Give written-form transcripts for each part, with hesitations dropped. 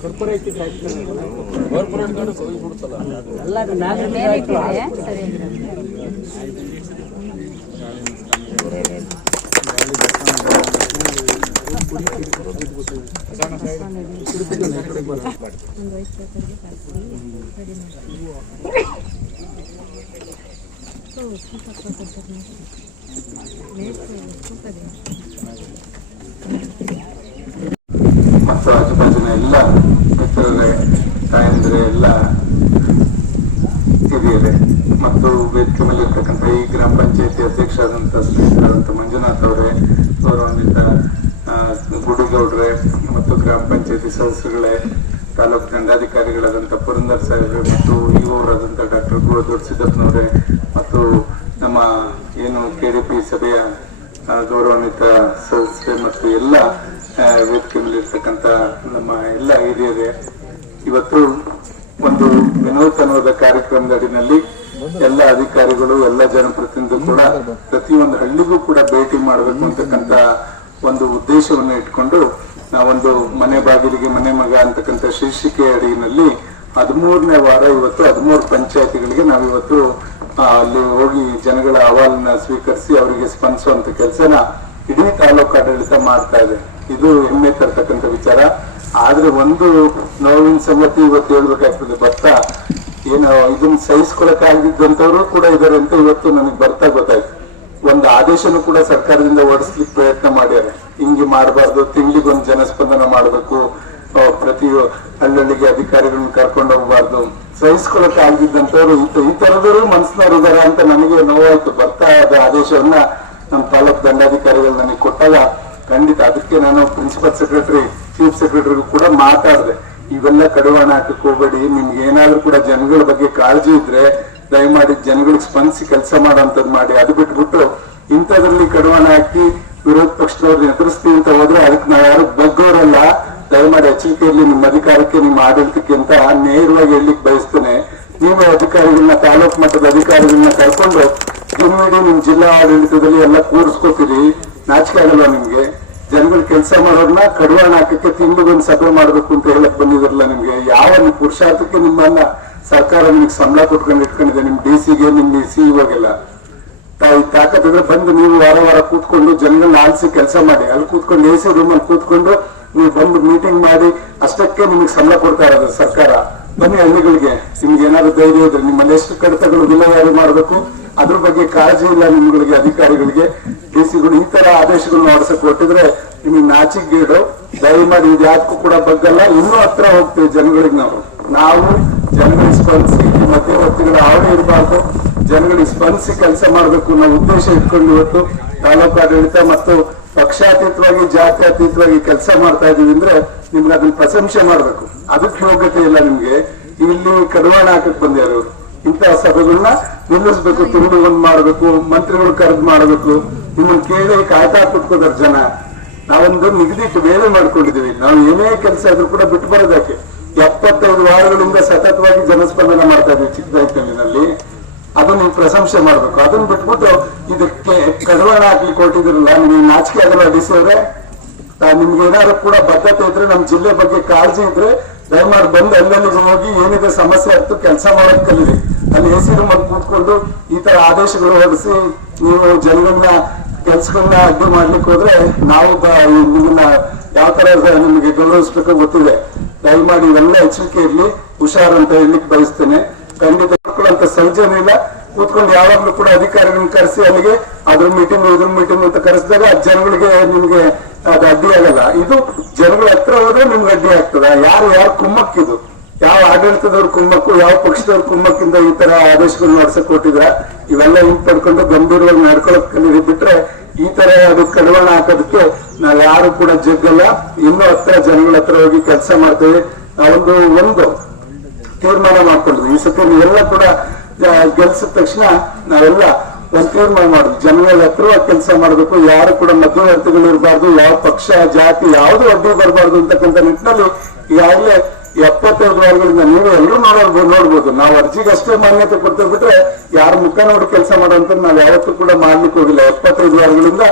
Corporate ಮತ್ತು ಆಜುಬಾಜಿನ ಎಲ್ಲ ಮಿತ್ರರೇ, ತಾಯಂದ್ರೆ, ಎಲ್ಲ ಹಿರಿಯರೇ ಮತ್ತು ವೇದಿಕೆ ಮೇಲೆ ಇರ್ತಕ್ಕಂಥ ಈ ಗ್ರಾಮ ಪಂಚಾಯತಿ ಅಧ್ಯಕ್ಷರಾದಂಥ ಸ್ನೇಹಿತರಾದಂಥ ಮಂಜುನಾಥ್ ಅವರೇ, ಗೌರವಾನ್ವಿತ ಗುಡಿಗೌಡ್ರೆ ಮತ್ತು ಗ್ರಾಮ ಪಂಚಾಯತಿ ಸದಸ್ಯರುಗಳೇ, ತಾಲೂಕು ದಂಡಾಧಿಕಾರಿಗಳಾದಂಥ ಪುರಂದರ್ ಸಾಹೇಬ್ರೆ ಮತ್ತು ಇವರಾದಂಥ ಡಾಕ್ಟರ್ ದೊಡ್ಡ ಸಿದ್ದಪ್ಪನವರೇ ಮತ್ತು ನಮ್ಮ ಏನು KDP ಸಭೆಯ ಗೌರವಾನ್ವಿತ ಸದಸ್ಯರೇ ಮತ್ತು ಎಲ್ಲ ವೇದಿಕೆ ಮೇಲೆ ಇರ್ತಕ್ಕಂಥ ನಮ್ಮ ಎಲ್ಲ ಹಿರಿಯರೇ, ಇವತ್ತು ಒಂದು ವಿನೂತನವಾದ ಕಾರ್ಯಕ್ರಮದ ಅಡಿನಲ್ಲಿ ಎಲ್ಲ ಅಧಿಕಾರಿಗಳು, ಎಲ್ಲ ಜನಪ್ರತಿನಿಧಿಗಳು ಕೂಡ ಪ್ರತಿಯೊಂದು ಹಳ್ಳಿಗೂ ಕೂಡ ಭೇಟಿ ಮಾಡಬೇಕು ಅಂತಕ್ಕಂಥ ಒಂದು ಉದ್ದೇಶವನ್ನು ಇಟ್ಕೊಂಡು ನಾವೊಂದು ಮನೆ ಬಾಗಿಲಿಗೆ ಮನೆ ಮಗ ಅಂತಕ್ಕಂಥ ಶೀರ್ಷಿಕೆ ಅಡಿಯಲ್ಲಿ 13ನೇ ವಾರ ಇವತ್ತು 13 ಪಂಚಾಯತಿಗಳಿಗೆ ನಾವಿವತ್ತು ಅಲ್ಲಿ ಹೋಗಿ ಜನಗಳ ಅಹವಾಲನ್ನ ಸ್ವೀಕರಿಸಿ ಅವರಿಗೆ ಸ್ಪಂದಿಸುವಂತ ಕೆಲಸನ ಇಡೀ ತಾಲೂಕು ಆಡಳಿತ ಮಾಡ್ತಾ ಇದೆ. ಇದು ಹೆಮ್ಮೆ ತರ್ತಕ್ಕಂಥ ವಿಚಾರ. ಆದ್ರೆ ಒಂದು ನೋವಿನ ಸಂಗತಿ ಇವತ್ತು ಹೇಳ್ಬೇಕಾಗ್ತದೆ, ಬರ್ತಾ ಏನು ಇದನ್ನ ಸಹಿಸ್ಕೊಳಕ್ಕಾಗಿದ್ದಂಥವ್ರು ಕೂಡ ಇದಾರೆ ಅಂತ ಇವತ್ತು ನನಗೆ ಬರ್ತಾ ಗೊತ್ತಾಯ್ತು. ಒಂದು ಆದೇಶನು ಕೂಡ ಸರ್ಕಾರದಿಂದ ಹೊರಡಿಸ್ಲಿಕ್ಕೆ ಪ್ರಯತ್ನ ಮಾಡ್ಯಾರೆ. ಹಿಂಗೆ ಮಾಡಬಾರ್ದು, ತಿಂಗಳಿಗೊಂದು ಜನಸ್ಪಂದನ ಮಾಡಬೇಕು, ಪ್ರತಿ ಹಳ್ಳಿಗೆ ಅಧಿಕಾರಿಗಳನ್ನ ಕರ್ಕೊಂಡು ಹೋಗ್ಬಾರ್ದು, ಸಹಿಸ್ಕೊಳಕ್ ಆಗಿದ್ದಂಥವ್ರು ಈ ತರದವರು ಮನಸ್ಸಿನವ್ರು ಇದಾರ ಅಂತ ನನಗೆ ನೋವಾಯ್ತು. ಬರ್ತಾ ಇದ್ದ ಆದೇಶವನ್ನ ನಮ್ಮ ತಾಲೂಕು ದಂಡಾಧಿಕಾರಿಗಳು ನನಗೆ ಕೊಟ್ಟಾಗ ಖಂಡಿತ ಅದಕ್ಕೆ ನಾನು ಪ್ರಿನ್ಸಿಪಲ್ ಸೆಕ್ರೆಟರಿ, ಚೀಫ್ ಸೆಕ್ರೆಟರಿಗೂ ಕೂಡ ಮಾತಾಡಿದೆ. ಇವೆಲ್ಲ ಕಡಿವಾಣ ಹಾಕಕ್ ಹೋಗ್ಬೇಡಿ, ನಿಮ್ಗೆ ಏನಾದ್ರೂ ಕೂಡ ಜನಗಳ ಬಗ್ಗೆ ಕಾಳಜಿ ಇದ್ರೆ ದಯಮಾಡಿ ಜನಗಳಿಗೆ ಸ್ಪಂದಿಸಿ ಕೆಲಸ ಮಾಡೋಂಥದ್ದು ಮಾಡಿ. ಅದು ಬಿಟ್ಬಿಟ್ಟು ಇಂಥದ್ರಲ್ಲಿ ಕಡಿವಾಣ ಹಾಕಿ ವಿರೋಧ ಪಕ್ಷದವ್ರನ್ನ ಎದುರಿಸ್ತೀವಿ ಅಂತ ಹೋದ್ರೆ ಅದಕ್ಕೆ ನಾವು ಯಾರು ಬಗ್ಗೋರಲ್ಲ. ದಯಮಾಡಿ ಎಚ್ಚರಿಕೆ ಇರಲಿ ನಿಮ್ಮ ಅಧಿಕಾರಕ್ಕೆ, ನಿಮ್ಮ ಆಡಳಿತಕ್ಕೆ ಅಂತ ನೇರವಾಗಿ ಹೇಳಲಿಕ್ಕೆ ಬಯಸ್ತೇನೆ. ನೀವು ಅಧಿಕಾರಿಗಳನ್ನ, ತಾಲೂಕು ಮಟ್ಟದ ಅಧಿಕಾರಿಗಳನ್ನ ಕರ್ಕೊಂಡು ದಿನವಿಡೀ ನಿಮ್ ಜಿಲ್ಲಾ ಆಡಳಿತದಲ್ಲಿ ಎಲ್ಲ ಕೂರಿಸ್ಕೋತೀರಿ, ನಾಚಿಕೆ ಆಗಲ್ವಾ ನಿಮ್ಗೆ? ಜನಗಳು ಕೆಲಸ ಮಾಡೋರ್ನ ಕಡಿವಾಣ ಹಾಕಕ್ಕೆ ತಿಂಗಳಿಗೊಂದು ಸಭೆ ಮಾಡ್ಬೇಕು ಅಂತ ಹೇಳಕ್ ಬಂದಿದ್ರಲ್ಲ ನಿಮ್ಗೆ? ಯಾವ ಪುರುಷಾರ್ಥಕ್ಕೆ ನಿಮ್ಮನ್ನ ಸರ್ಕಾರ ನಿಮ್ಗೆ ಸಂಬಳ ಕೊಟ್ಕೊಂಡು ಇಟ್ಕೊಂಡಿದೆ? ನಿಮ್ DC-ಗೆ, ನಿಮ್ CEO-ಗೆಲ್ಲ ತಾಕತ್ತಿದ್ರೆ ಬಂದು ನೀವು ವಾರ ವಾರ ಕೂತ್ಕೊಂಡು ಜನಗಳನ್ನ ಆಲಿಸಿ ಕೆಲಸ ಮಾಡಿ. ಅಲ್ಲಿ ಕೂತ್ಕೊಂಡು AC ರೂಮಲ್ಲಿ ಕೂತ್ಕೊಂಡು ನೀವು ಬಂದು ಮೀಟಿಂಗ್ ಮಾಡಿ ಅಷ್ಟಕ್ಕೆ ನಿಮಗೆ ಸಂಬಳ ಕೊಡ್ತಾ ಇರೋದು ಸರ್ಕಾರ. ಬನ್ನಿ ಹಳ್ಳಿಗಳಿಗೆ, ನಿಮ್ಗೆ ಏನಾದ್ರು ಧೈರ್ಯ ಇದ್ರೆ ನಿಮ್ಮಲ್ಲಿ ಎಷ್ಟು ಕಡಿತಗಳು ವಿಲೇವಾರಿ ಮಾಡಬೇಕು ಅದ್ರ ಬಗ್ಗೆ ಕಾಳಜಿ ಇಲ್ಲ ನಿಮ್ಗಳಿಗೆ, ಅಧಿಕಾರಿಗಳಿಗೆ, DC-ಗಳು ಈ ತರ ಆದೇಶಗಳನ್ನ ಹೊರಡಿಸಕ್ ಕೊಟ್ಟಿದ್ರೆ ನಿಮಗೆ ನಾಚಿಕೆಗೇಡು. ದಯಮಾಡಿ ಇದು ಯಾಕೂ ಕೂಡ ಬಗ್ಗಲ್ಲ, ಇನ್ನೂ ಹತ್ರ ಹೋಗ್ತೀವಿ ಜನಗಳಿಗೆ. ನಾವು ಜನಗಳಿಗೆ ಸ್ಪಂದಿಸಿ ಮಧ್ಯವರ್ತಿಗಳ ಆವರಣೆ ಇರಬಾರ್ದು, ಜನಗಳಿಗೆ ಸ್ಪಂದಿಸಿ ಕೆಲಸ ಮಾಡಬೇಕು ನಾವು ಉದ್ದೇಶ ಇಟ್ಕೊಂಡು ಇವತ್ತು ತಾಲೂಕು ಆಡಳಿತ ಮತ್ತು ಪಕ್ಷಾತೀತವಾಗಿ, ಜಾತ್ಯತೀತವಾಗಿ ಕೆಲಸ ಮಾಡ್ತಾ ಇದೀವಿ ಅಂದ್ರೆ ನಿಮ್ಗೆ ಅದನ್ನ ಪ್ರಶಂಸೆ ಮಾಡ್ಬೇಕು. ಅದಕ್ಕೆ ಯೋಗ್ಯತೆ ಇಲ್ಲ ನಿಮ್ಗೆ. ಇಲ್ಲಿ ಕಡಿವಾಣ ಹಾಕಕ್ ಬಂದ್ಯಾರು. ಇಂತಹ ಸಭೆಗಳನ್ನ ನಿಲ್ಲಿಸ್ಬೇಕು, ತಿಂಗಳಿಗೊಂದು ಮಾಡ್ಬೇಕು, ಮಂತ್ರಿಗಳು ಕರೆದು ಮಾಡ್ಬೇಕು. ನಿಮ್ಮನ್ನ ಕೇಳಿ ಕಾಯ್ತಾ ಕೂತ್ಕೋದಾರ ಜನ. ನಾವೊಂದು ನಿಗದಿಟ್ಟು ವೇಳೆ ಮಾಡ್ಕೊಂಡಿದೀವಿ. ನಾವು ಏನೇ ಕೆಲಸ ಇದ್ರು ಕೂಡ ಬಿಟ್ಟು ಬರೋದಕ್ಕೆ 75 ವಾರಗಳಿಂದ ಸತತವಾಗಿ ಜನಸ್ಪಂದನ ಮಾಡ್ತಾ ಇದ್ವಿ ಚಿಕ್ಕದಾಯ್ತಲ್ಲಿನಲ್ಲಿ. ಅದು ನೀವು ಪ್ರಶಂಸೆ ಮಾಡ್ಬೇಕು. ಅದನ್ನ ಬಿಟ್ಬಿಟ್ಟು ಇದಕ್ಕೆ ಕಡಿವಾಣ ಹಾಕ್ಲಿಕ್ಕೆ ಹೊರಟಿದ್ರಲ್ಲ, ನಿಮ್ಗೆ ನಾಚಿಕೆ ಆಗಲ್ಲ DC ಅವ್ರೆ? ನಿಮ್ಗೆ ಏನಾದ್ರು ಕೂಡ ಬದ್ಧತೆ ಇದ್ರೆ, ನಮ್ ಜಿಲ್ಲೆ ಬಗ್ಗೆ ಕಾಳಜಿ ಇದ್ರೆ ದಯಮಾಡಿ ಬಂದು ಅಲ್ಲಲ್ಲಿಗೆ ಹೋಗಿ ಏನಿದೆ ಸಮಸ್ಯೆ ಆಗ್ತು ಕೆಲಸ ಮಾಡಕ್ ಕಲೀರಿ. ಅಲ್ಲಿ AC ರೂಮಲ್ಲಿ ಕೂತ್ಕೊಂಡು ಈ ತರ ಆದೇಶಗಳು ಹೊರಡಿಸಿ ನೀವು ಜನಗಳನ್ನ ಕೆಲ್ಸಗಳನ್ನ ಅಡ್ಡಿ ಮಾಡ್ಲಿಕ್ಕೆ ಹೋದ್ರೆ ನಾವು ನಿಮ್ಮನ್ನ ಯಾವ ತರ ನಿಮ್ಗೆ ಗೌರವಿಸ್ಬೇಕು ಗೊತ್ತಿದೆ. ದಯಮಾಡಿ ಇವೆಲ್ಲ ಎಚ್ಚರಿಕೆ ಇರ್ಲಿ, ಹುಷಾರಂತ ಹೇಳಲಿಕ್ಕೆ ಬಯಸ್ತೇನೆ. ಖಂಡಿತ ಅಂತ ಸೌಜನ್ಯ ಇಲ್ಲ. ಕೂತ್ಕೊಂಡು ಯಾವಾಗ್ಲೂ ಕೂಡ ಅಧಿಕಾರಿಗಳನ್ನ ಕರೆಸಿ ಅಲ್ಲಿಗೆ ಅದ್ರ ಮೀಟಿಂಗ್ ಅಂತ ಕರೆಸಿದಾಗ ಜನಗಳಿಗೆ ನಿಮ್ಗೆ ಅದು ಅಡ್ಡಿ ಆಗಲ್ಲ. ಇದು ಜನಗಳ ಹತ್ರ ಹೋದ್ರೆ ನಿಮ್ಗೆ ಅಡ್ಡಿ ಆಗ್ತದ? ಯಾರು ಕುಮ್ಮಕ್ಕಿದು ಯಾವ ಆಡಳಿತದವ್ರ ಕುಮ್ಮಕ್ಕು, ಯಾವ ಪಕ್ಷದವ್ರ ಕುಮ್ಮಕ್ಕಿಂದ ಈ ತರ ಆದೇಶಗಳು ನಡ್ಸಕ್ ಕೊಟ್ಟಿದ್ರ, ಇವೆಲ್ಲ ಹಿಂಗ್ ಪಡ್ಕೊಂಡು ಗಂಭೀರವಾಗಿ ನಡ್ಕೊಳಕ್ ಕಲೀರಿ. ಬಿಟ್ರೆ ಈ ತರ ಅದು ಕಡಿವಾಣ ಹಾಕೋದಕ್ಕೆ ನಾವ್ ಯಾರು ಕೂಡ ಜಗ್ಗಲ್ಲ. ಇನ್ನೂ ಹತ್ರ ಜನಗಳ ಹತ್ರ ಹೋಗಿ ಕೆಲಸ ಮಾಡ್ತೇವೆ. ಒಂದು ತೀರ್ಮಾನ ಮಾಡ್ಕೊಂಡಿದ್ವಿ, ಈ ಸತಿ ನೀವೆಲ್ಲ ಕೂಡ ಗೆಲ್ಸಿದ ತಕ್ಷಣ ನಾವೆಲ್ಲ ಒಂದ್ ತೀರ್ಮಾನ ಮಾಡುದು, ಜನಗಳ ಹತ್ರ ಕೆಲಸ ಮಾಡ್ಬೇಕು, ಯಾರು ಕೂಡ ಮಧ್ಯವರ್ತಿಗಳು ಇರಬಾರ್ದು, ಯಾವ ಪಕ್ಷ ಜಾತಿ ಯಾವ್ದು ಅಡ್ಡಿ ಬರಬಾರ್ದು ಅಂತಕ್ಕಂಥ ನಿಟ್ಟಿನಲ್ಲಿ ಈಗಾಗಲೇ 75 ವಾರಗಳಿಂದ ನೀವು ಎಲ್ಲರೂ ನೋಡ್ಬೋದು. ನಾವು ಅರ್ಜಿಗೆ ಅಷ್ಟೇ ಮಾನ್ಯತೆ ಕೊಡ್ತೇವೆ, ಬಿಟ್ರೆ ಯಾರ ಮುಖ ನೋಡಿ ಕೆಲಸ ಮಾಡುವಂತ ನಾವ್ ಯಾವತ್ತೂ ಕೂಡ ಮಾಡ್ಲಿಕ್ಕೆ ಹೋಗಿಲ್ಲ. 75 ವಾರಗಳಿಂದ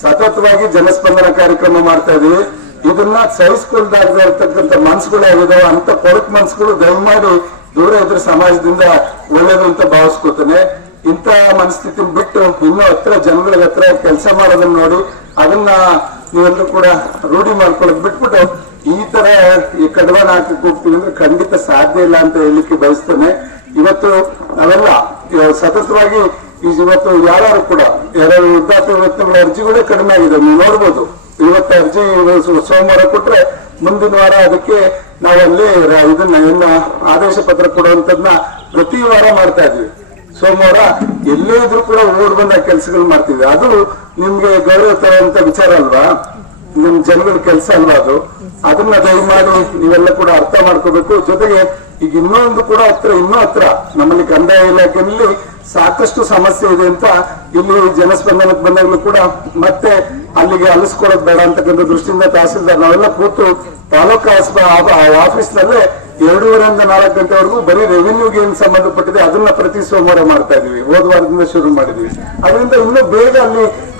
ಸತತವಾಗಿ ಜನಸ್ಪಂದನ ಕಾರ್ಯಕ್ರಮ ಮಾಡ್ತಾ ಇದೀವಿ. ಇದನ್ನ ಸಹಿಸ್ಕೊಳ್ದಾಗದೆ ಇರ್ತಕ್ಕಂಥ ಮನ್ಸುಗಳಾಗಿದಾವೆ ಅಂತ ಕೊರಕ್ ಮನ್ಸುಗಳು ದಯಮಾಡಿ ದೂರ ಇದ್ರೆ ಸಮಾಜದಿಂದ ಒಳ್ಳೇದು ಅಂತ ಭಾವಿಸ್ಕೊತಾನೆ. ಇಂಥ ಮನಸ್ಥಿತಿ ಬಿಟ್ಟು ಇನ್ನೂ ಹತ್ರ ಜನಗಳ ಹತ್ರ ಕೆಲಸ ಮಾಡೋದನ್ನ ನೋಡಿ ಅದನ್ನ ನೀವೆಲ್ಲರೂ ಕೂಡ ರೂಢಿ ಮಾಡ್ಕೊಳ್ಳೋದು ಬಿಟ್ಬಿಟ್ಟು ಈ ತರ ಈ ಕಡಿವಾಣ ಹಾಕಕ್ಕೆ ಹೋಗ್ತೀವಿ ಅಂದ್ರೆ ಖಂಡಿತ ಸಾಧ್ಯ ಇಲ್ಲ ಅಂತ ಹೇಳಲಿಕ್ಕೆ ಬಯಸ್ತೇನೆ. ಇವತ್ತು ನಾವೆಲ್ಲ ಸತತವಾಗಿ ಇವತ್ತು ಯಾರು ಕೂಡ ಯಾರು ವೃದ್ಧಾಪ್ಯ ವೇತನಗಳ ಅರ್ಜಿಗಳೇ ಕಡಿಮೆ ಆಗಿದೆ, ನೀವು ನೋಡ್ಬೋದು. ಇವತ್ತು ಅರ್ಜಿ ಸೋಮವಾರ ಕೊಟ್ರೆ ಮುಂದಿನ ವಾರ ಅದಕ್ಕೆ ನಾವಲ್ಲಿ ಇದನ್ನ ಆದೇಶ ಪತ್ರ ಕೊಡುವಂತದ್ನ ಪ್ರತಿ ವಾರ ಮಾಡ್ತಾ ಇದ್ವಿ. ಸೋಮವಾರ ಎಲ್ಲೇ ಇದ್ರು ಕೂಡ ಓಡ್ ಬಂದ ಕೆಲಸಗಳು ಮಾಡ್ತಿದ್ವಿ. ಅದು ನಿಮ್ಗೆ ಗೌರವ ತರುವಂತ ವಿಚಾರ ಅಲ್ವಾ, ನಿಮ್ ಜನಗಳ ಕೆಲಸ ಅಲ್ವಾ ಅದು. ಅದನ್ನ ದಯಮಾಡಿ ನೀವೆಲ್ಲ ಕೂಡ ಅರ್ಥ ಮಾಡ್ಕೋಬೇಕು. ಜೊತೆಗೆ ಈಗ ಇನ್ನೂ ಹತ್ರ ನಮ್ಮಲ್ಲಿ ಕಂದಾಯ ಇಲಾಖೆಯಲ್ಲಿ ಸಾಕಷ್ಟು ಸಮಸ್ಯೆ ಇದೆ ಅಂತ ಇಲ್ಲಿ ಜನಸ್ಪಂದನಕ್ಕೆ ಬಂದಾಗಲೂ ಕೂಡ ಮತ್ತೆ ಅಲ್ಲಿಗೆ ಅಲಿಸ್ಕೊಳ್ಳೋದು ಬೇಡ ಅಂತಕ್ಕಂಥ ದೃಷ್ಟಿಯಿಂದ ತಹಸೀಲ್ದಾರ್ ನಾವೆಲ್ಲ ಕೂತು ತಾಲೂಕು ಆಫೀಸ್ ನಲ್ಲೇ 2:30 4 ಗಂಟೆವರೆಗೂ ಬರೀ ರೆವಿನ್ಯೂಗೆ ಏನ್ ಸಂಬಂಧಪಟ್ಟಿದೆ ಅದನ್ನ ಪ್ರತಿ ಸೋಮವಾರ ಮಾಡ್ತಾ ಇದೀವಿ. ಹೋದ ವಾರದಿಂದ ಶುರು ಮಾಡಿದೀವಿ. ಅದರಿಂದ ಇನ್ನೂ ಬೇಗ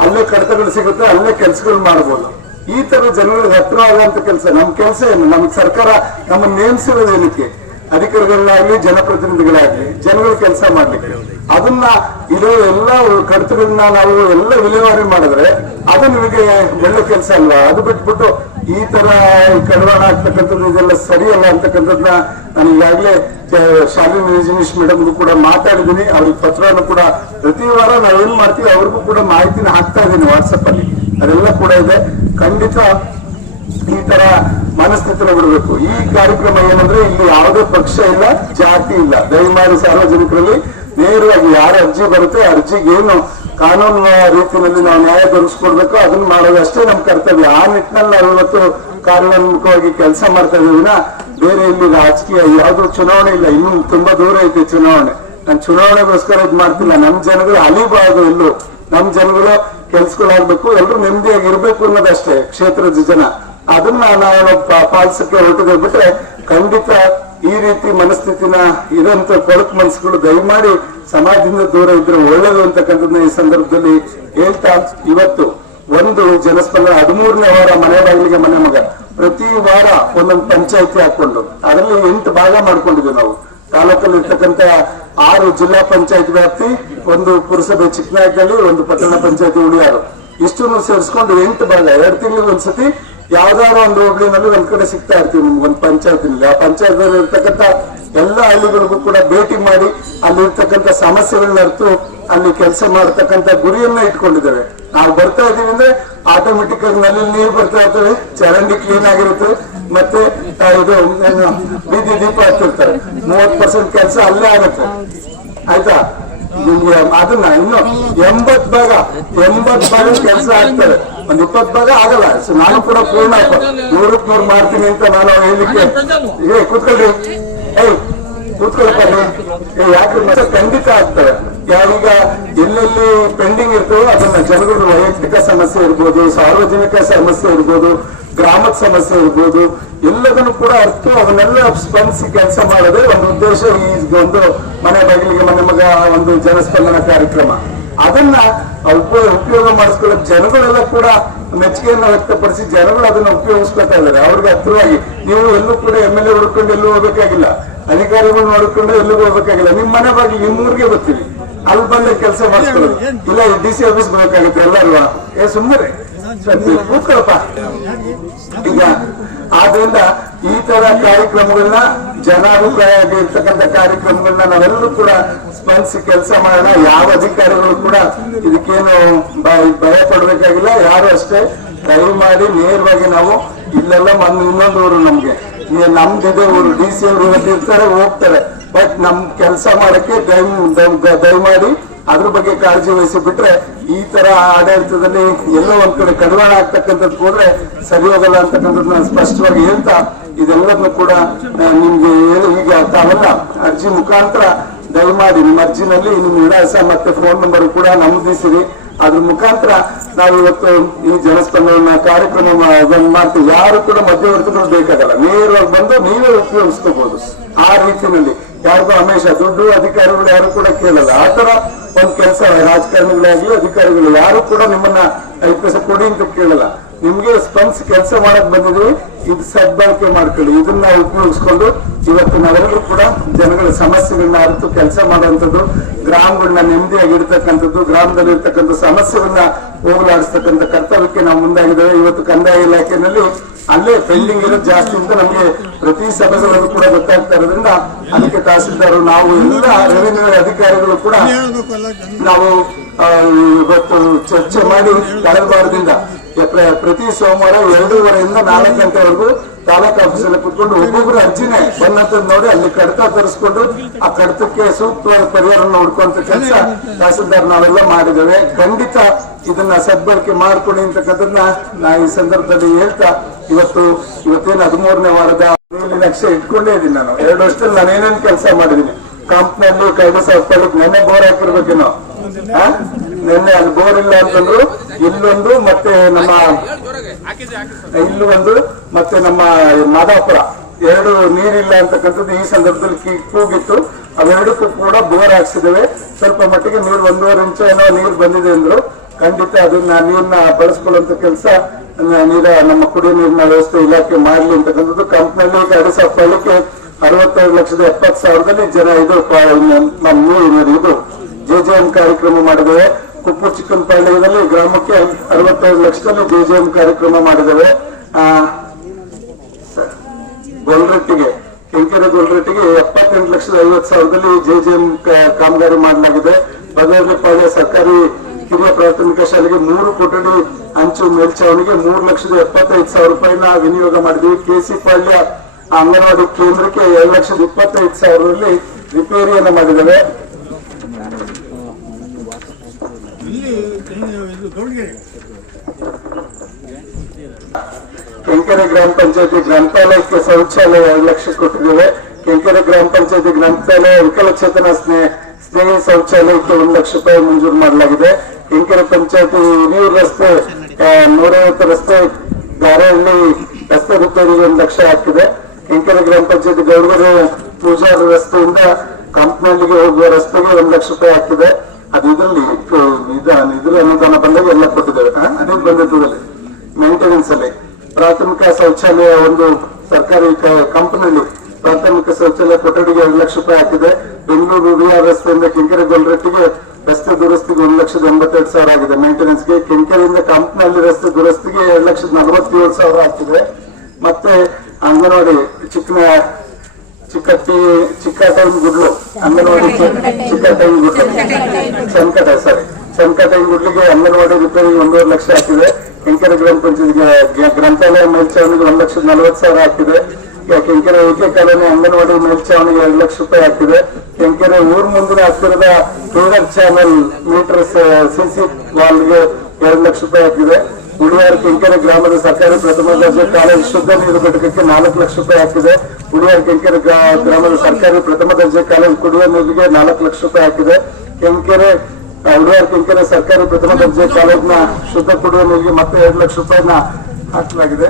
ಅಲ್ಲೇ ಕಡತಗಳು ಸಿಗುತ್ತೆ, ಅಲ್ಲೇ ಕೆಲಸಗಳು ಮಾಡಬಹುದು. ಈ ತರ ಜನಗಳಿಗೆ ಹತ್ರ ಆಗುವಂತ ಕೆಲಸ ನಮ್ ಕೆಲಸ ಏನು? ನಮ್ಗೆ ಸರ್ಕಾರ ನಮ್ಮನ್ನ ನೇಮಿಸಿರೋದು ಏನಕ್ಕೆ? ಅಧಿಕಾರಿಗಳನ್ನಾಗ್ಲಿ ಜನಪ್ರತಿನಿಧಿಗಳಾಗ್ಲಿ ಜನಗಳು ಕೆಲಸ ಮಾಡ್ಲಿಕ್ಕೆ. ಅದನ್ನ ಇದು ಎಲ್ಲ ಕಡತಗಳನ್ನ ನಾವು ಎಲ್ಲ ವಿಲೇವಾರಿ ಮಾಡಿದ್ರೆ ಅದು ನಿಮಗೆ ಒಳ್ಳೆ ಕೆಲಸ ಅಲ್ವಾ? ಅದು ಬಿಟ್ಬಿಟ್ಟು ಈ ತರ ಕಡಿವಾಣ ಆಗ್ತಕ್ಕಂಥದ್ದು ಇದೆಲ್ಲ ಸರಿಯಲ್ಲ ಅಂತಕ್ಕಂಥದ್ನ ನಾನು ಈಗಾಗಲೇ ಶಾಲಿನಿ ರಜನೀಶ್ ಮೇಡಮ್ಗೂ ಕೂಡ ಮಾತಾಡಿದ್ದೀನಿ. ಅವ್ರಿಗೆ ಪತ್ರವನ್ನು ಕೂಡ ಪ್ರತಿ ವಾರ ನಾವೇನ್ ಮಾಡ್ತೀವಿ ಅವ್ರಿಗೂ ಕೂಡ ಮಾಹಿತಿನ ಹಾಕ್ತಾ ಇದ್ದೀನಿ ವಾಟ್ಸಪ್ ಅಲ್ಲಿ. ಅದೆಲ್ಲ ಕೂಡ ಇದೆ. ಖಂಡಿತ ಈ ತರ ಮನಸ್ಥಿತಿನ ಬಿಡಬೇಕು. ಈ ಕಾರ್ಯಕ್ರಮ ಏನಂದ್ರೆ ಇಲ್ಲಿ ಯಾವುದೇ ಪಕ್ಷ ಇಲ್ಲ, ಜಾತಿ ಇಲ್ಲ. ದಯಮಾಡಿ ಸಾರ್ವಜನಿಕರಲ್ಲಿ ನೇರವಾಗಿ ಯಾರ ಅರ್ಜಿ ಬರುತ್ತೆ ಅರ್ಜಿಗೆ ಏನು ಕಾನೂನು ರೀತಿಯಲ್ಲಿ ನಾವು ನ್ಯಾಯ ದೊರಕಿಸ್ಕೊಡ್ಬೇಕು ಅದನ್ನ ಮಾಡೋದಷ್ಟೇ ನಮ್ ಕರ್ತವ್ಯ. ಆ ನಿಟ್ಟಿನಲ್ಲಿ ನಾವು ಇವತ್ತು ಕಾರ್ಯೋನ್ಮುಖವಾಗಿ ಕೆಲಸ ಮಾಡ್ತಾ ಇದೀವಿನ ಬೇರೆ ಇಲ್ಲಿ ರಾಜಕೀಯ ಯಾವ್ದು ಚುನಾವಣೆ ಇಲ್ಲ, ಇನ್ನು ತುಂಬಾ ದೂರ ಐತೆ ಚುನಾವಣೆ. ನಾನು ಚುನಾವಣೆಗೋಸ್ಕರ ಇದು ಮಾಡ್ತಿಲ್ಲ. ನಮ್ ಜನಗಳು ಅಲಿಬಾರದು, ಎಲ್ಲೂ ನಮ್ ಜನಗಳು ಕೆಲ್ಸಗಳಾಗ್ಬೇಕು, ಎಲ್ರು ನೆಮ್ಮದಿಯಾಗಿ ಇರ್ಬೇಕು ಅನ್ನೋದಷ್ಟೇ ಕ್ಷೇತ್ರದ ಜನ. ಅದನ್ನ ನಾವು ಪಾಲಿಸಕ್ಕೆ ಹೊರಟಿದೆ. ಬಿಟ್ರೆ ಖಂಡಿತ ಈ ರೀತಿ ಮನಸ್ಥಿತಿನ ಇದಂತ ಕೊಳಕು ಮನಸ್ಸುಗಳು ದಯಮಾಡಿ ಸಮಾಜದಿಂದ ದೂರ ಇದ್ರೆ ಒಳ್ಳೇದು ಅಂತಕ್ಕಂಥದ್ದನ್ನ ಈ ಸಂದರ್ಭದಲ್ಲಿ ಹೇಳ್ತಾ, ಇವತ್ತು ಒಂದು ಜನಸ್ಪಂದನ 13ನೇ ವಾರ ಮನೆ ಬಾಗಿಲಿಗೆ ಮನೆ ಮಗ ಪ್ರತಿ ವಾರ ಒಂದೊಂದು ಪಂಚಾಯತಿ ಹಾಕೊಂಡು ಅದರಲ್ಲಿ 8 ಭಾಗ ಮಾಡ್ಕೊಂಡಿದ್ವಿ ನಾವು. ತಾಲೂಕಲ್ಲಿ ಇರ್ತಕ್ಕಂಥ 6 ಜಿಲ್ಲಾ ಪಂಚಾಯತ್ ವ್ಯಾಪ್ತಿ, ಒಂದು ಪುರಸಭೆ ಚಿಕ್ಕನಾಯಕಲ್ಲಿ, ಒಂದು ಪಟ್ಟಣ ಪಂಚಾಯತಿ ಉಳಿಯಾರು, ಇಷ್ಟನ್ನು ಸೇರಿಸ್ಕೊಂಡು 8 ಭಾಗ 2 ತಿಂಗಳಿಗೆ ಒಂದ್ಸತಿ ಯಾವ್ದಾದ್ರು ಒಂದು ಹೋಬಳಿನಲ್ಲಿ ಒಂದ್ ಕಡೆ ಸಿಗ್ತಾ ಇರ್ತೀವಿ ನಿಮ್ಗೆ ಒಂದು ಪಂಚಾಯತ್ನಲ್ಲಿ. ಆ ಪಂಚಾಯತ್ನಲ್ಲಿ ಇರ್ತಕ್ಕಂಥ ಎಲ್ಲ ಹಳ್ಳಿಗಳಿಗೂ ಕೂಡ ಭೇಟಿ ಮಾಡಿ ಅಲ್ಲಿ ಇರ್ತಕ್ಕಂಥ ಸಮಸ್ಯೆಗಳನ್ನ ಅರ್ತು ಅಲ್ಲಿ ಕೆಲಸ ಮಾಡತಕ್ಕಂಥ ಗುರಿಯನ್ನ ಇಟ್ಕೊಂಡಿದ್ದೇವೆ. ನಾವು ಬರ್ತಾ ಇದೀವಿ ಅಂದ್ರೆ ಆಟೋಮೆಟಿಕ್ ಆಗಿ ನಲ್ಲಿ ನೀರು ಬರ್ತಾ ಇರ್ತವೆ, ಚರಂಡಿ ಕ್ಲೀನ್ ಆಗಿರುತ್ತೆ, ಮತ್ತೆ ಇದು ಬೀದಿ ದೀಪ ಹತ್ತಿರ್ತಾರೆ. 30% ಕೆಲಸ ಅಲ್ಲೇ ಆಗುತ್ತೆ. ಆಯ್ತಾ? ನಿಮ್ಗೆ ಅದನ್ನ ಇನ್ನು 80 ಭಾಗ ಕೆಲಸ ಆಗ್ತದೆ. ಒಂದ್ 20 ಭಾಗ ಆಗಲ್ಲ. ನಾನು ಕೂಡ ಪೂರ್ಣ 100ಕ್ಕೆ 100 ಮಾಡ್ತೀನಿ ಅಂತ ನಾನು ಹೇಳಿಕ್ಕೆ ಕೂತ್ಕೊಳ್ರಿ, ಕೂತ್ಕೊಳಪ್ಪ. ಯಾಕೆ ಖಂಡಿತ ಆಗ್ತದೆ. ಯಾವೀಗ ಎಲ್ಲೆಲ್ಲಿ ಪೆಂಡಿಂಗ್ ಇರ್ತವೋ ಅದನ್ನ ಜನಗಳ ವೈಯಕ್ತಿಕ ಸಮಸ್ಯೆ ಇರ್ಬೋದು, ಸಾರ್ವಜನಿಕ ಸಮಸ್ಯೆ ಇರ್ಬೋದು, ಗ್ರಾಮದ ಸಮಸ್ಯೆ ಇರ್ಬೋದು, ಎಲ್ಲದನ್ನು ಕೂಡ ಅರ್ಥ ಅವನ್ನೆಲ್ಲ ಸ್ಪಂದಿಸಿ ಕೆಲಸ ಮಾಡೋದೇ ಒಂದು ಉದ್ದೇಶ. ಈ ಒಂದು ಮನೆ ಬಾಗಿಲಿಗೆ ಮನೆ ಮಗ ಒಂದು ಜನಸ್ಪಂದನ ಕಾರ್ಯಕ್ರಮ ಅದನ್ನ ಉಪಯೋಗ ಮಾಡಿಸ್ಕೊಳ್ಳೋಕೆ ಜನಗಳೆಲ್ಲ ಕೂಡ ಮೆಚ್ಚುಗೆಯನ್ನು ವ್ಯಕ್ತಪಡಿಸಿ ಜನಗಳು ಅದನ್ನ ಉಪಯೋಗಿಸ್ಕೊತಾ ಇದ್ದಾರೆ. ಅವ್ರಿಗೆ ಹತ್ರವಾಗಿ ನೀವು ಎಲ್ಲೂ ಕೂಡ MLA ಹುಡ್ಕೊಂಡು ಎಲ್ಲೂ ಹೋಗ್ಬೇಕಾಗಿಲ್ಲ, ಅಧಿಕಾರಿಗಳು ನೋಡ್ಕೊಂಡು ಎಲ್ಲೂ ಹೋಗ್ಬೇಕಾಗಿಲ್ಲ. ನಿಮ್ ಮನೆ ಬಾಗಿಲು ನಿಮ್ಮೂರಿಗೆ ಬರ್ತೀವಿ, ಅಲ್ಲಿ ಬಂದ ಕೆಲಸ ಮಾಡಿಸ್ಕೊಳ್ಳೋದು. ಇಲ್ಲ DC ಆಫೀಸ್ ಬೇಕಾಗುತ್ತೆ ಎಲ್ಲರೂ. ಸುಮ್ಮನೆ ಕೂತ್ಕೊಳಪ್ಪ. ಈಗ ಆದ್ರಿಂದ ಈ ತರ ಕಾರ್ಯಕ್ರಮಗಳನ್ನ ಜನಾಭಿಪ್ರಾಯ ಇರ್ತಕ್ಕಂಥ ಕಾರ್ಯಕ್ರಮಗಳನ್ನ ನಾವೆಲ್ಲರೂ ಕೂಡ ಸ್ಪಂದಿಸಿ ಕೆಲಸ ಮಾಡೋಣ. ಯಾವ ಅಧಿಕಾರಿಗಳು ಕೂಡ ಇದಕ್ಕೇನು ಭಯ ಪಡ್ಬೇಕಾಗಿಲ್ಲ. ಯಾರು ಅಷ್ಟೇ ದಯಮಾಡಿ ನೇರವಾಗಿ ನಾವು ಇಲ್ಲೆಲ್ಲ ಇನ್ನೊಂದು ಊರು ನಮ್ಗೆ ನಮ್ದಿದೆ DC ಅವರು ಇವತ್ತಿರ್ತಾರೆ ಹೋಗ್ತಾರೆ, ಬಟ್ ನಮ್ ಕೆಲಸ ಮಾಡಕ್ಕೆ ದಯಮಾಡಿ ಅದ್ರ ಬಗ್ಗೆ ಕಾಳಜಿ ವಹಿಸಿ ಬಿಟ್ರೆ ಈ ತರ ಆಡಳಿತದಲ್ಲಿ ಎಲ್ಲೋ ಒಂದ್ ಕಡೆ ಕಡಿವಾಣ ಆಗ್ತಕ್ಕಂಥದ್ದು ಹೋದ್ರೆ ಸರಿ ಹೋಗಲ್ಲ ಅಂತಕ್ಕಂಥದ್ದು ನಾನು ಸ್ಪಷ್ಟವಾಗಿ ಹೇಳ್ತಾ ಇದೆಲ್ಲದನ್ನು ಕೂಡ ನಿಮ್ಗೆ ಈಗ ತಾವೆಲ್ಲ ಅರ್ಜಿ ಮುಖಾಂತರ ದಯಮಾಡಿ ನಿಮ್ಮ ಅರ್ಜಿನಲ್ಲಿ ನಿಮ್ಮ ವಿಳಾಸ ಮತ್ತೆ ಫೋನ್ ನಂಬರ್ ಕೂಡ ನಮೂದಿಸಿರಿ. ಅದ್ರ ಮುಖಾಂತರ ನಾವು ಇವತ್ತು ಈ ಜನಸ್ಪಂದನ ಕಾರ್ಯಕ್ರಮ ಮಾಡ್ತೀವಿ. ಯಾರು ಕೂಡ ಮಧ್ಯವರ್ತಿಗಳು ಬೇಕಾಗಲ್ಲ, ನೇರವಾಗಿ ಬಂದು ನೀವೇ ಉಪಯೋಗಿಸ್ಕೋಬಹುದು. ಆ ರೀತಿಯಲ್ಲಿ ಯಾರಿಗೂ ಹಮೇಶ ದುಡ್ಡು ಅಧಿಕಾರಿಗಳು ಯಾರು ಕೂಡ ಕೇಳಲ್ಲ. ಆತರ ಒಂದ್ ಕೆಲಸ ರಾಜಕಾರಣಿಗಳಾಗ್ಲಿ ಅಧಿಕಾರಿಗಳು ಯಾರು ಕೂಡ ನಿಮ್ಮನ್ನ 5 ಪೈಸೆ ಕೊಡಿ ಅಂತ ಕೇಳಲ್ಲ. ನಿಮ್ಗೆ ಸ್ಪಂದಿಸಿ ಕೆಲಸ ಮಾಡಕ್ ಬಂದಿದ್ವಿ, ಇದು ಸದ್ಬಳಕೆ ಮಾಡ್ಕೊಳ್ಳಿ. ಇದನ್ನ ಉಪಯೋಗಿಸ್ಕೊಂಡು ಇವತ್ತು ನಾವೆಲ್ಲರೂ ಕೂಡ ಜನಗಳ ಸಮಸ್ಯೆಗಳನ್ನ ಅರಿತು ಕೆಲಸ ಮಾಡುವಂಥದ್ದು, ಗ್ರಾಮಗಳನ್ನ ನೆಮ್ಮದಿಯಾಗಿರ್ತಕ್ಕಂಥದ್ದು, ಗ್ರಾಮದಲ್ಲಿ ಇರ್ತಕ್ಕಂಥ ಸಮಸ್ಯೆಗಳನ್ನ ಹೋಗಲಾಡಿಸ್ತಕ್ಕಂಥ ಕರ್ತವ್ಯಕ್ಕೆ ನಾವು ಮುಂದಾಗಿದ್ದೇವೆ. ಇವತ್ತು ಕಂದಾಯ ಇಲಾಖೆಯಲ್ಲಿ ಅಲ್ಲೇ ಪೆಂಡಿಂಗ್ ಇರೋದು ಜಾಸ್ತಿ ಅಂತ ನಮಗೆ ಪ್ರತಿ ಸಭೆಗಳಲ್ಲೂ ಕೂಡ ಗೊತ್ತಾಗ್ತಾ ಇರೋದ್ರಿಂದ ಅದಕ್ಕೆ ತಹಸೀಲ್ದಾರ್ ನಾವು ಎಲ್ಲ ರೆವಿನ್ಯೂ ಅಧಿಕಾರಿಗಳು ಕೂಡ ನಾವು ಇವತ್ತು ಚರ್ಚೆ ಮಾಡಿ ಕಳೆದ ವಾರದಿಂದ ಪ್ರತಿ ಸೋಮವಾರ 2:30 ಇಂದ 4 ಗಂಟೆವರೆಗೂ ತಾಲೂಕು ಆಫೀಸಲ್ಲಿ ಕುತ್ಕೊಂಡು ಒಬ್ಬೊಬ್ರು ಅರ್ಜಿನೇ ಬಂದಂತದ್ದು ನೋಡಿ ಅಲ್ಲಿ ಕಡತ ತರಿಸ್ಕೊಂಡು ಆ ಕಡತಕ್ಕೆ ಸೂಕ್ತವಾದ ಪರಿಹಾರ ನೋಡ್ಕೊಂತ ಕೆಲಸ ತಹಸೀಲ್ದಾರ್ ನಾವೆಲ್ಲ ಮಾಡಿದ್ದೇವೆ. ಖಂಡಿತ ಇದನ್ನ ಸದ್ಬಳಕೆ ಮಾಡ್ಕೊಳ್ಳಿ ಅಂತಕ್ಕಂಥದ್ದನ್ನ ನಾ ಈ ಸಂದರ್ಭದಲ್ಲಿ ಹೇಳ್ತಾ ಇವತ್ತೇನು 13ನೇ ವಾರದ ಲಕ್ಷ್ಯ ಇಟ್ಕೊಂಡೇ ಇದ್ದೀನಿ. ನಾನು 2 ವರ್ಷದಲ್ಲಿ ನಾನು ಏನೇನು ಕೆಲಸ ಮಾಡಿದೀನಿ. ಕಂಪ್ನಿಯಲ್ಲಿ ಕೈಲಾಸ ಹೊತ್ತಲಿಕ್ಕೆ ನೆನ್ನೆ ಬೋರ್ ಹಾಕಿರ್ಬೇಕೇನೋ, ನಿನ್ನೆ ಅಲ್ಲಿ ಬೋರ್ ಇಲ್ಲ ಅಂತಂದ್ರು ಇಲ್ಲೊಂದು ಮತ್ತೆ ನಮ್ಮ ಮಾದಾಪುರ 2 ನೀರಿಲ್ಲ ಅಂತಕ್ಕಂಥದ್ದು ಈ ಸಂದರ್ಭದಲ್ಲಿ ಕೂಗಿತ್ತು. ಅವೆರಡಕ್ಕೂ ಕೂಡ ಬೋರ್ ಹಾಕ್ಸಿದ್ದೇವೆ. ಸ್ವಲ್ಪ ಮಟ್ಟಿಗೆ ನೀರು 1.5 ಇಂಚು ಏನೋ ನೀರು ಬಂದಿದೆ ಅಂದ್ರು. ಖಂಡಿತ ಅದನ್ನ ನೀರನ್ನ ಬಳಸ್ಕೊಳ್ಳುವಂತ ಕೆಲಸ ನಮ್ಮ ಕುಡಿಯುವ ನೀರಿನ ವ್ಯವಸ್ಥೆ ಇಲಾಖೆ ಮಾಡ್ಲಿ ಅಂತಕ್ಕಂಥದ್ದು. ಕಂಪ್ನಿಯಲ್ಲಿ ಕೈಲಾಸ ಹೊತ್ತಲಿಕ್ಕೆ 62,70,000 ಜನ ಇದು JJM ಕಾರ್ಯಕ್ರಮ ಮಾಡಿದ್ದೇವೆ. ಕುಪ್ಪೂರು ಚಿಕ್ಕನಪಾಳ್ಯದಲ್ಲಿ ಗ್ರಾಮಕ್ಕೆ 65 ಲಕ್ಷದಲ್ಲಿ JJM ಕಾರ್ಯಕ್ರಮ ಮಾಡಿದ್ದೇವೆ. ಗೊಲ್ರಟ್ಟಿಗೆ ಕೆಂಕೆರೆ ಗೊಲ್ರಟ್ಟಿಗೆ 78,50,000 JJM ಕಾಮಗಾರಿ ಮಾಡಲಾಗಿದೆ. ಬದಲಾವಣೆಪಾಳ್ಯ ಸರ್ಕಾರಿ ಹಿರಿಯ ಪ್ರಾಥಮಿಕ ಶಾಲೆಗೆ 3 ಕೊಠಡಿ ಹಂಚು ಮೇಲ್ಛಾವಣಿಗೆ 3,75,000 ರೂಪಾಯಿನ ವಿನಿಯೋಗ ಮಾಡಿದ್ವಿ. KC ಪಾಳ್ಯ ಅಂಗನವಾಡಿ ಕೇಂದ್ರಕ್ಕೆ 2,25,000 ರಿಪೇರಿಯನ್ನು ಮಾಡಿದ್ದೇವೆ. ಕೆಂಕೆರೆ ಗ್ರಾಮ ಪಂಚಾಯತಿ ಗ್ರಂಥಾಲಯಕ್ಕೆ ಶೌಚಾಲಯ 2 ಲಕ್ಷ ಕೊಟ್ಟಿದ್ದೇವೆ. ಕೆಂಕೆರೆ ಗ್ರಾಮ ಪಂಚಾಯತಿ ಗ್ರಂಥಾಲಯ ವಿಕಲಚೇತನ ಸ್ನೇಹಿ ಶೌಚಾಲಯಕ್ಕೆ 1 ಲಕ್ಷ ರೂಪಾಯಿ ಮಂಜೂರು ಮಾಡಲಾಗಿದೆ. ಕೆಂಕೆರೆ ಪಂಚಾಯತಿ ಹಿರಿಯೂರು ರಸ್ತೆ 150 ರಸ್ತೆ ಗಾರಹಳ್ಳಿ ರಸ್ತೆ ರಿಪೇರಿಗೆ 1 ಲಕ್ಷ ಹಾಕಿದೆ. ಕೆಂಕೆರೆ ಗ್ರಾಮ ಪಂಚಾಯತಿ ಗೌಡರು ಪೂಜಾರ ರಸ್ತೆಯಿಂದ ಕಂಪ್ನಿಗೆ ಹೋಗುವ ರಸ್ತೆಗೆ 1 ಲಕ್ಷ ರೂಪಾಯಿ ಹಾಕಿದೆ. ಅದು ಇದರಲ್ಲಿ ಇದ್ರ ಅನುದಾನ ಬಂದಾಗ ಎಲ್ಲ ಕೊಟ್ಟಿದ್ದೇವೆ. ಅದೇ ಬಂದಿದ್ದದಲ್ಲಿ ಮೇಂಟೆನೆನ್ಸ್ ಅಲ್ಲಿ ಪ್ರಾಥಮಿಕ ಶೌಚಾಲಯ ಒಂದು ಸರ್ಕಾರಿ ಕಂಪನಿಯಲ್ಲಿ ಪ್ರಾಥಮಿಕ ಶೌಚಾಲಯ ಕೊಠಡಿಗೆ 2 ಲಕ್ಷ ರೂಪಾಯಿ ಹಾಕಿದೆ. ಬೆಂಗಳೂರು ವಿಆರ್ ರಸ್ತೆಯಿಂದ ಕೆಂಕೆರೆ ಗೊಲ್ರಟ್ಟಿಗೆ ರಸ್ತೆ ದುರಸ್ತಿಗೆ 1,82,000 ಆಗಿದೆ ಮೇಂಟೆನೆನ್ಸ್ಗೆ. ಕೆಂಕೆರೆಯಿಂದ ಕಂಪನಿಯಲ್ಲಿ ರಸ್ತೆ ದುರಸ್ತಿಗೆ 2,47,000 ಹಾಕಿದೆ. ಮತ್ತೆ ಅಂಗನವಾಡಿ ಚಿಕ್ಕಟೈಗುಡ್ಲು ಅಂಗನವಾಡಿ ಚಿಕ್ಕಟೈಗುಡ್ಲು ಚನ್ಕಟೈಗುಡ್ಲಿಗೆ ಅಂಗನವಾಡಿ ರಿಪೇರಿಗೆ 1.5 ಲಕ್ಷ ಹಾಕಿದೆ. ಕೆಂಕೆರೆ ಗ್ರಾಮ ಪಂಚಾಯತ್ ಗ್ರಂಥಾಲಯ ಮೇಲ್ಛಾವಣಿಗೆ 1,40,000 ಹಾಕಿದೆ. ಕೆಂಕೆರೆ ಏಕೆ ಕಾಲೋನಿ ಅಂಗನವಾಡಿ ಮೇಲ್ಛಾವಣಿಗೆ 2 ಲಕ್ಷ ರೂಪಾಯಿ ಹಾಕಿದೆ. ಕೆಂಕೆರೆ ಊರ್ ಮುಂದಿನ ಹತ್ತಿರದ ಟೂಲರ್ ಚಾನಲ್ ಮೀಟರ್ CC ವಾಲ್ಗೆ 2 ಲಕ್ಷ ರೂಪಾಯಿ ಹಾಕಿದೆ. ಉಳಿಯಾರ್ ಕೆಂಕೆರೆ ಗ್ರಾಮದ ಸರ್ಕಾರಿ ಪ್ರಥಮ ದರ್ಜೆ ಕಾಲೇಜು ಶುದ್ಧ ನೀರು ಘಟಕಕ್ಕೆ 4 ಲಕ್ಷ ರೂಪಾಯಿ ಹಾಕಿದೆ. ಉಳಿಯಾರ್ ಕೆಂಕೆರೆ ಗ್ರಾಮದ ಸರ್ಕಾರಿ ಪ್ರಥಮ ದರ್ಜೆ ಕಾಲೇಜು ಕುಡಿಯುವ ನೀರಿಗೆ 4 ಲಕ್ಷ ರೂಪಾಯಿ ಹಾಕಿದೆ. ಉಳಿಯಾರ್ ಕೆಂಕೆರೆ ಸರ್ಕಾರಿ ಪ್ರಥಮ ದರ್ಜೆ ಕಾಲೇಜಿನ ಶುದ್ಧ ಕುಡಿಯುವ ನೀರಿಗೆ ಮತ್ತೆ 2 ಲಕ್ಷ ರೂಪಾಯಿನ ಹಾಕಲಾಗಿದೆ.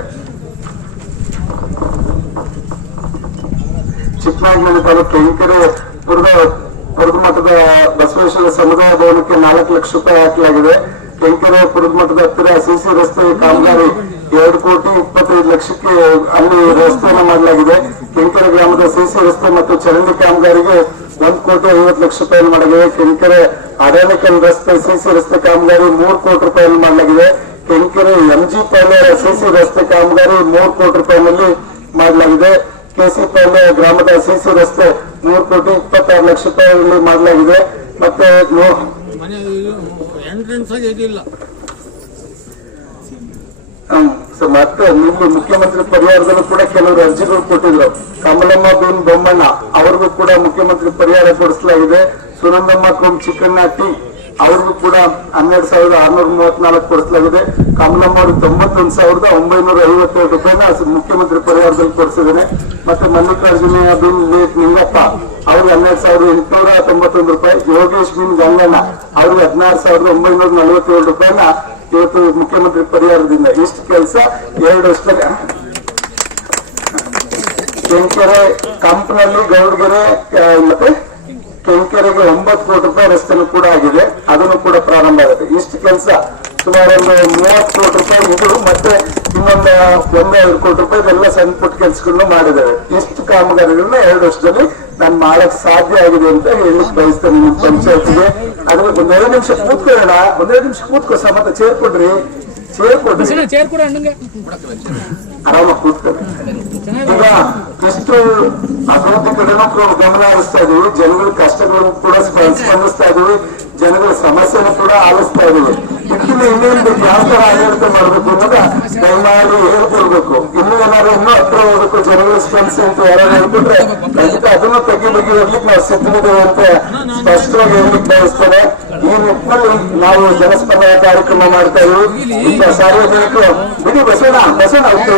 ಚಿಕ್ಕನಾಗನಹಳ್ಳಿ ತಾಲೂಕು ಕೆಂಕೆರೆ ಪುರದ ಮಠದ ಬಸವೇಶ್ವರ ಸಮುದಾಯ ಭವನಕ್ಕೆ 4 ಲಕ್ಷ ರೂಪಾಯಿ ಹಾಕಲಾಗಿದೆ. ಕೆಂಕೆರೆ ಪುರದ ಮಠದ ಹತ್ತಿರ CC ರಸ್ತೆ ಕಾಮಗಾರಿ 2,25,00,000ಕ್ಕೆ ಅಲ್ಲಿ ರಸ್ತೆಯನ್ನು ಮಾಡಲಾಗಿದೆ. ಕೆಂಕೆರೆ ಗ್ರಾಮದ CC ರಸ್ತೆ ಮತ್ತು ಚರಂಡಿ ಕಾಮಗಾರಿಗೆ 1,50,00,000 ರೂಪಾಯಿ ಮಾಡಲಾಗಿದೆ. ಕೆಂಕೆರೆ ಅಡಾನಿಕಲ್ ರಸ್ತೆ CC ರಸ್ತೆ ಕಾಮಗಾರಿ 3 ಕೋಟಿ ರೂಪಾಯಿ ಮಾಡಲಾಗಿದೆ. ಕೆಂಕೆರೆ MG ಪಾಳ್ಯ CC ರಸ್ತೆ ಕಾಮಗಾರಿ 3 ಕೋಟಿ ರೂಪಾಯಿನಲ್ಲಿ ಮಾಡಲಾಗಿದೆ. KC ಪಾಳ್ಯ ಗ್ರಾಮದ CC ರಸ್ತೆ 3,26,00,000 ರೂಪಾಯಿಗಳಲ್ಲಿ ಮಾಡಲಾಗಿದೆ. ಮತ್ತೆ ಮತ್ತೆ ಇಲ್ಲಿ ಮುಖ್ಯಮಂತ್ರಿ ಪರಿಹಾರದಲ್ಲೂ ಕೂಡ ಕೆಲವರು ಅರ್ಜಿಗಳು ಕೊಟ್ಟಿದ್ರು. ಕಮಲಮ್ಮ ಬೇನ್ ಬೊಮ್ಮಣ್ಣ ಅವ್ರಿಗೂ ಕೂಡ ಮುಖ್ಯಮಂತ್ರಿ ಪರಿಹಾರ ಕೊಡಿಸಲಾಗಿದೆ. ಸುನಂದಮ್ಮ ಕೋಮ್ ಚಿಕ್ಕಣ್ಣ ಟಿ ಅವ್ರಿಗೂ ಕೂಡ 12,634 ಕೊಡಿಸಲಾಗಿದೆ. ಕಮಲಮ್ಮ ಅವರು 91,957 ರೂಪಾಯಿನ ಮುಖ್ಯಮಂತ್ರಿ ಪರಿಹಾರದಲ್ಲಿ ಕೊಡಿಸಿದ್ದೇನೆ. ಮತ್ತೆ ಮಲ್ಲಿಕಾರ್ಜುನ ಬಿನ್ ಲೇಟ್ ನಿಂಗಪ್ಪ ಅವ್ರಿಗೆ 12,891 ರೂಪಾಯಿ. ಯೋಗೇಶ್ ಬಿನ್ ಗಂಗಣ್ಣ ಅವ್ರಿಗೆ 16,947 ರೂಪಾಯಿನ ಇವತ್ತು ಮುಖ್ಯಮಂತ್ರಿ ಪರಿಹಾರದಿಂದ. ಇಷ್ಟು ಕೆಲಸ 2 ವರ್ಷದಲ್ಲಿ ಕೆಂಕೆರೆ ಕಂಪನಲ್ಲಿ ಗೌಡ್ಗೆರೆ ಮತ್ತೆ ಕೆಂಕೆರೆಗೆ 9 ಕೋಟಿ ರೂಪಾಯಿ ರಸ್ತೆನೂ ಕೂಡ ಆಗಿದೆ. ಅದನ್ನು ಕೂಡ ಪ್ರಾರಂಭ ಆಗುತ್ತೆ. ಇಷ್ಟು ಕೆಲಸ ಸುಮಾರು ಒಂದು 30 ಕೋಟಿ ರೂಪಾಯಿ ಇದು ಮತ್ತೆ ಇನ್ನೊಂದು 1-2 ಕೋಟಿ ರೂಪಾಯಿ ಎಲ್ಲ ಸಣ್ಣ ಪುಟ್ಟ ಕೆಲಸಗಳನ್ನು ಮಾಡಿದ್ದಾರೆ. ಇಷ್ಟು ಕಾಮಗಾರಿಗಳನ್ನ 2 ವರ್ಷದಲ್ಲಿ ನಾನು ಮಾಡಕ್ ಸಾಧ್ಯ ಆಗಿದೆ ಅಂತ ಹೇಳಲಿಕ್ಕೆ ಬಯಸ್ತೇನೆ ನಿಮ್ಮ ಪಂಚಾಯತ್ಗೆ. ಅದ್ರ 1-2 ನಿಮಿಷ ಕೂತ್ಕೊಳ್ಳೋಣ. 1-2 ನಿಮಿಷ ಕೂತ್ಕೋ. ಸಮತ ಚೇರ್ ಕೊಡ್ರಿ. ಆರಾಮಾಗಿ ಕೂತ್ಕೊಳ್ಳಿ. ಈಗ ಇಷ್ಟು ಅಭಿವೃದ್ಧಿ ಕಡೆನೂ ಗಮನ ಹರಿಸ್ತಾ ಇದೀವಿ. ಜನಗಳ ಕಷ್ಟಗಳನ್ನು ಕೂಡ ಸ್ಪಂದಿಸ್ತಾ ಇದೀವಿ. ಜನಗಳ ಸಮಸ್ಯೆನೂ ಕೂಡ ಆಲಿಸ್ತಾ ಇದೀವಿ. ಇದಕ್ಕಿಂತ ಇನ್ನೇನು ಯಾವ ತರ ಆಡಳಿತ ಮಾಡ್ಬೇಕು ಅನ್ನೋದ ದಯಮಾಡಿ ಹೇಳ್ಕೊಳ್ಬೇಕು. ಇನ್ನೂ ಏನಾದ್ರು ಇನ್ನೂ ಹತ್ರ ಹೋಗ್ಬೇಕು ಜನಗಳ ಸ್ಪಂದಿಸಿ ಅಂತ ಯಾರು ಹೇಳ್ಬಿಟ್ರೆ ಖಂಡಿತ ಅದನ್ನು ಬಗ್ಗೆ ಹೋಗ್ಲಿಕ್ಕೆ ನಾವು ಸಿದ್ಧವಿದ್ದೇವೆ ಅಂತ ಸ್ಪಷ್ಟವಾಗಿ ಹೇಳ್ಲಿಕ್ಕೆ ಬಯಸ್ತೇನೆ. ಈ ನಿಟ್ಟಿನಲ್ಲಿ ನಾವು ಜನಸ್ಪಂದನ ಕಾರ್ಯಕ್ರಮ ಮಾಡ್ತಾ ಇದೀವಿ. ಇಂಥ ಸಾರ್ವಜನಿಕರು ಬಿಡಿ ಬಸೋಣ ಆಯ್ತು.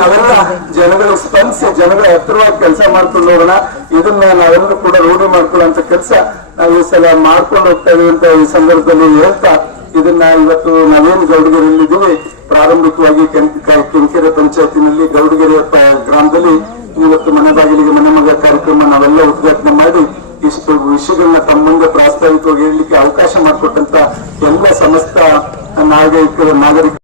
ನಾವೆಲ್ಲ ಜನಗಳಿಗೆ ಸ್ಪಂದಿಸಿ ಜನಗಳ ಹತ್ತಿರವಾಗಿ ಕೆಲಸ ಮಾಡ್ಕೊಂಡು ಹೋಗೋಣ. ಇದನ್ನ ನಾವೆಲ್ಲರೂ ಕೂಡ ರೂಢಿ ಮಾಡ್ಕೊಳ್ಳುವಂತ ಕೆಲಸ ನಾವು ಈ ಸಲ ಮಾಡ್ಕೊಂಡು ಹೋಗ್ತಾ ಇದೀವಿ ಅಂತ ಈ ಸಂದರ್ಭದಲ್ಲಿ ಹೇಳ್ತಾ, ಇದನ್ನ ಇವತ್ತು ನಾವೇನು ಗೌಡಗೆರೆಯಲ್ಲಿದ್ದೀವಿ ಪ್ರಾರಂಭಿಕವಾಗಿ ಕೆಂಕೆರೆ ಪಂಚಾಯತಿನಲ್ಲಿ ಗೌಡಗೆರೆ ಗ್ರಾಮದಲ್ಲಿ ಇವತ್ತು ಮನೆ ಬಾಗಿಲಿಗೆ ಮನೆ ಮಗ ಕಾರ್ಯಕ್ರಮ ನಾವೆಲ್ಲ ಉದ್ಘಾಟನೆ ಮಾಡಿ ಇಷ್ಟು ವಿಷಯಗಳನ್ನ ತಮ್ಮ ಮುಂದೆ ಪ್ರಾಸ್ತಾವಿಕವಾಗಿ ಹೇಳಲಿಕ್ಕೆ ಅವಕಾಶ ಮಾಡಿಕೊಟ್ಟಂತ ಎಲ್ಲ ಸಮಸ್ತ ನಾಗರಿಕ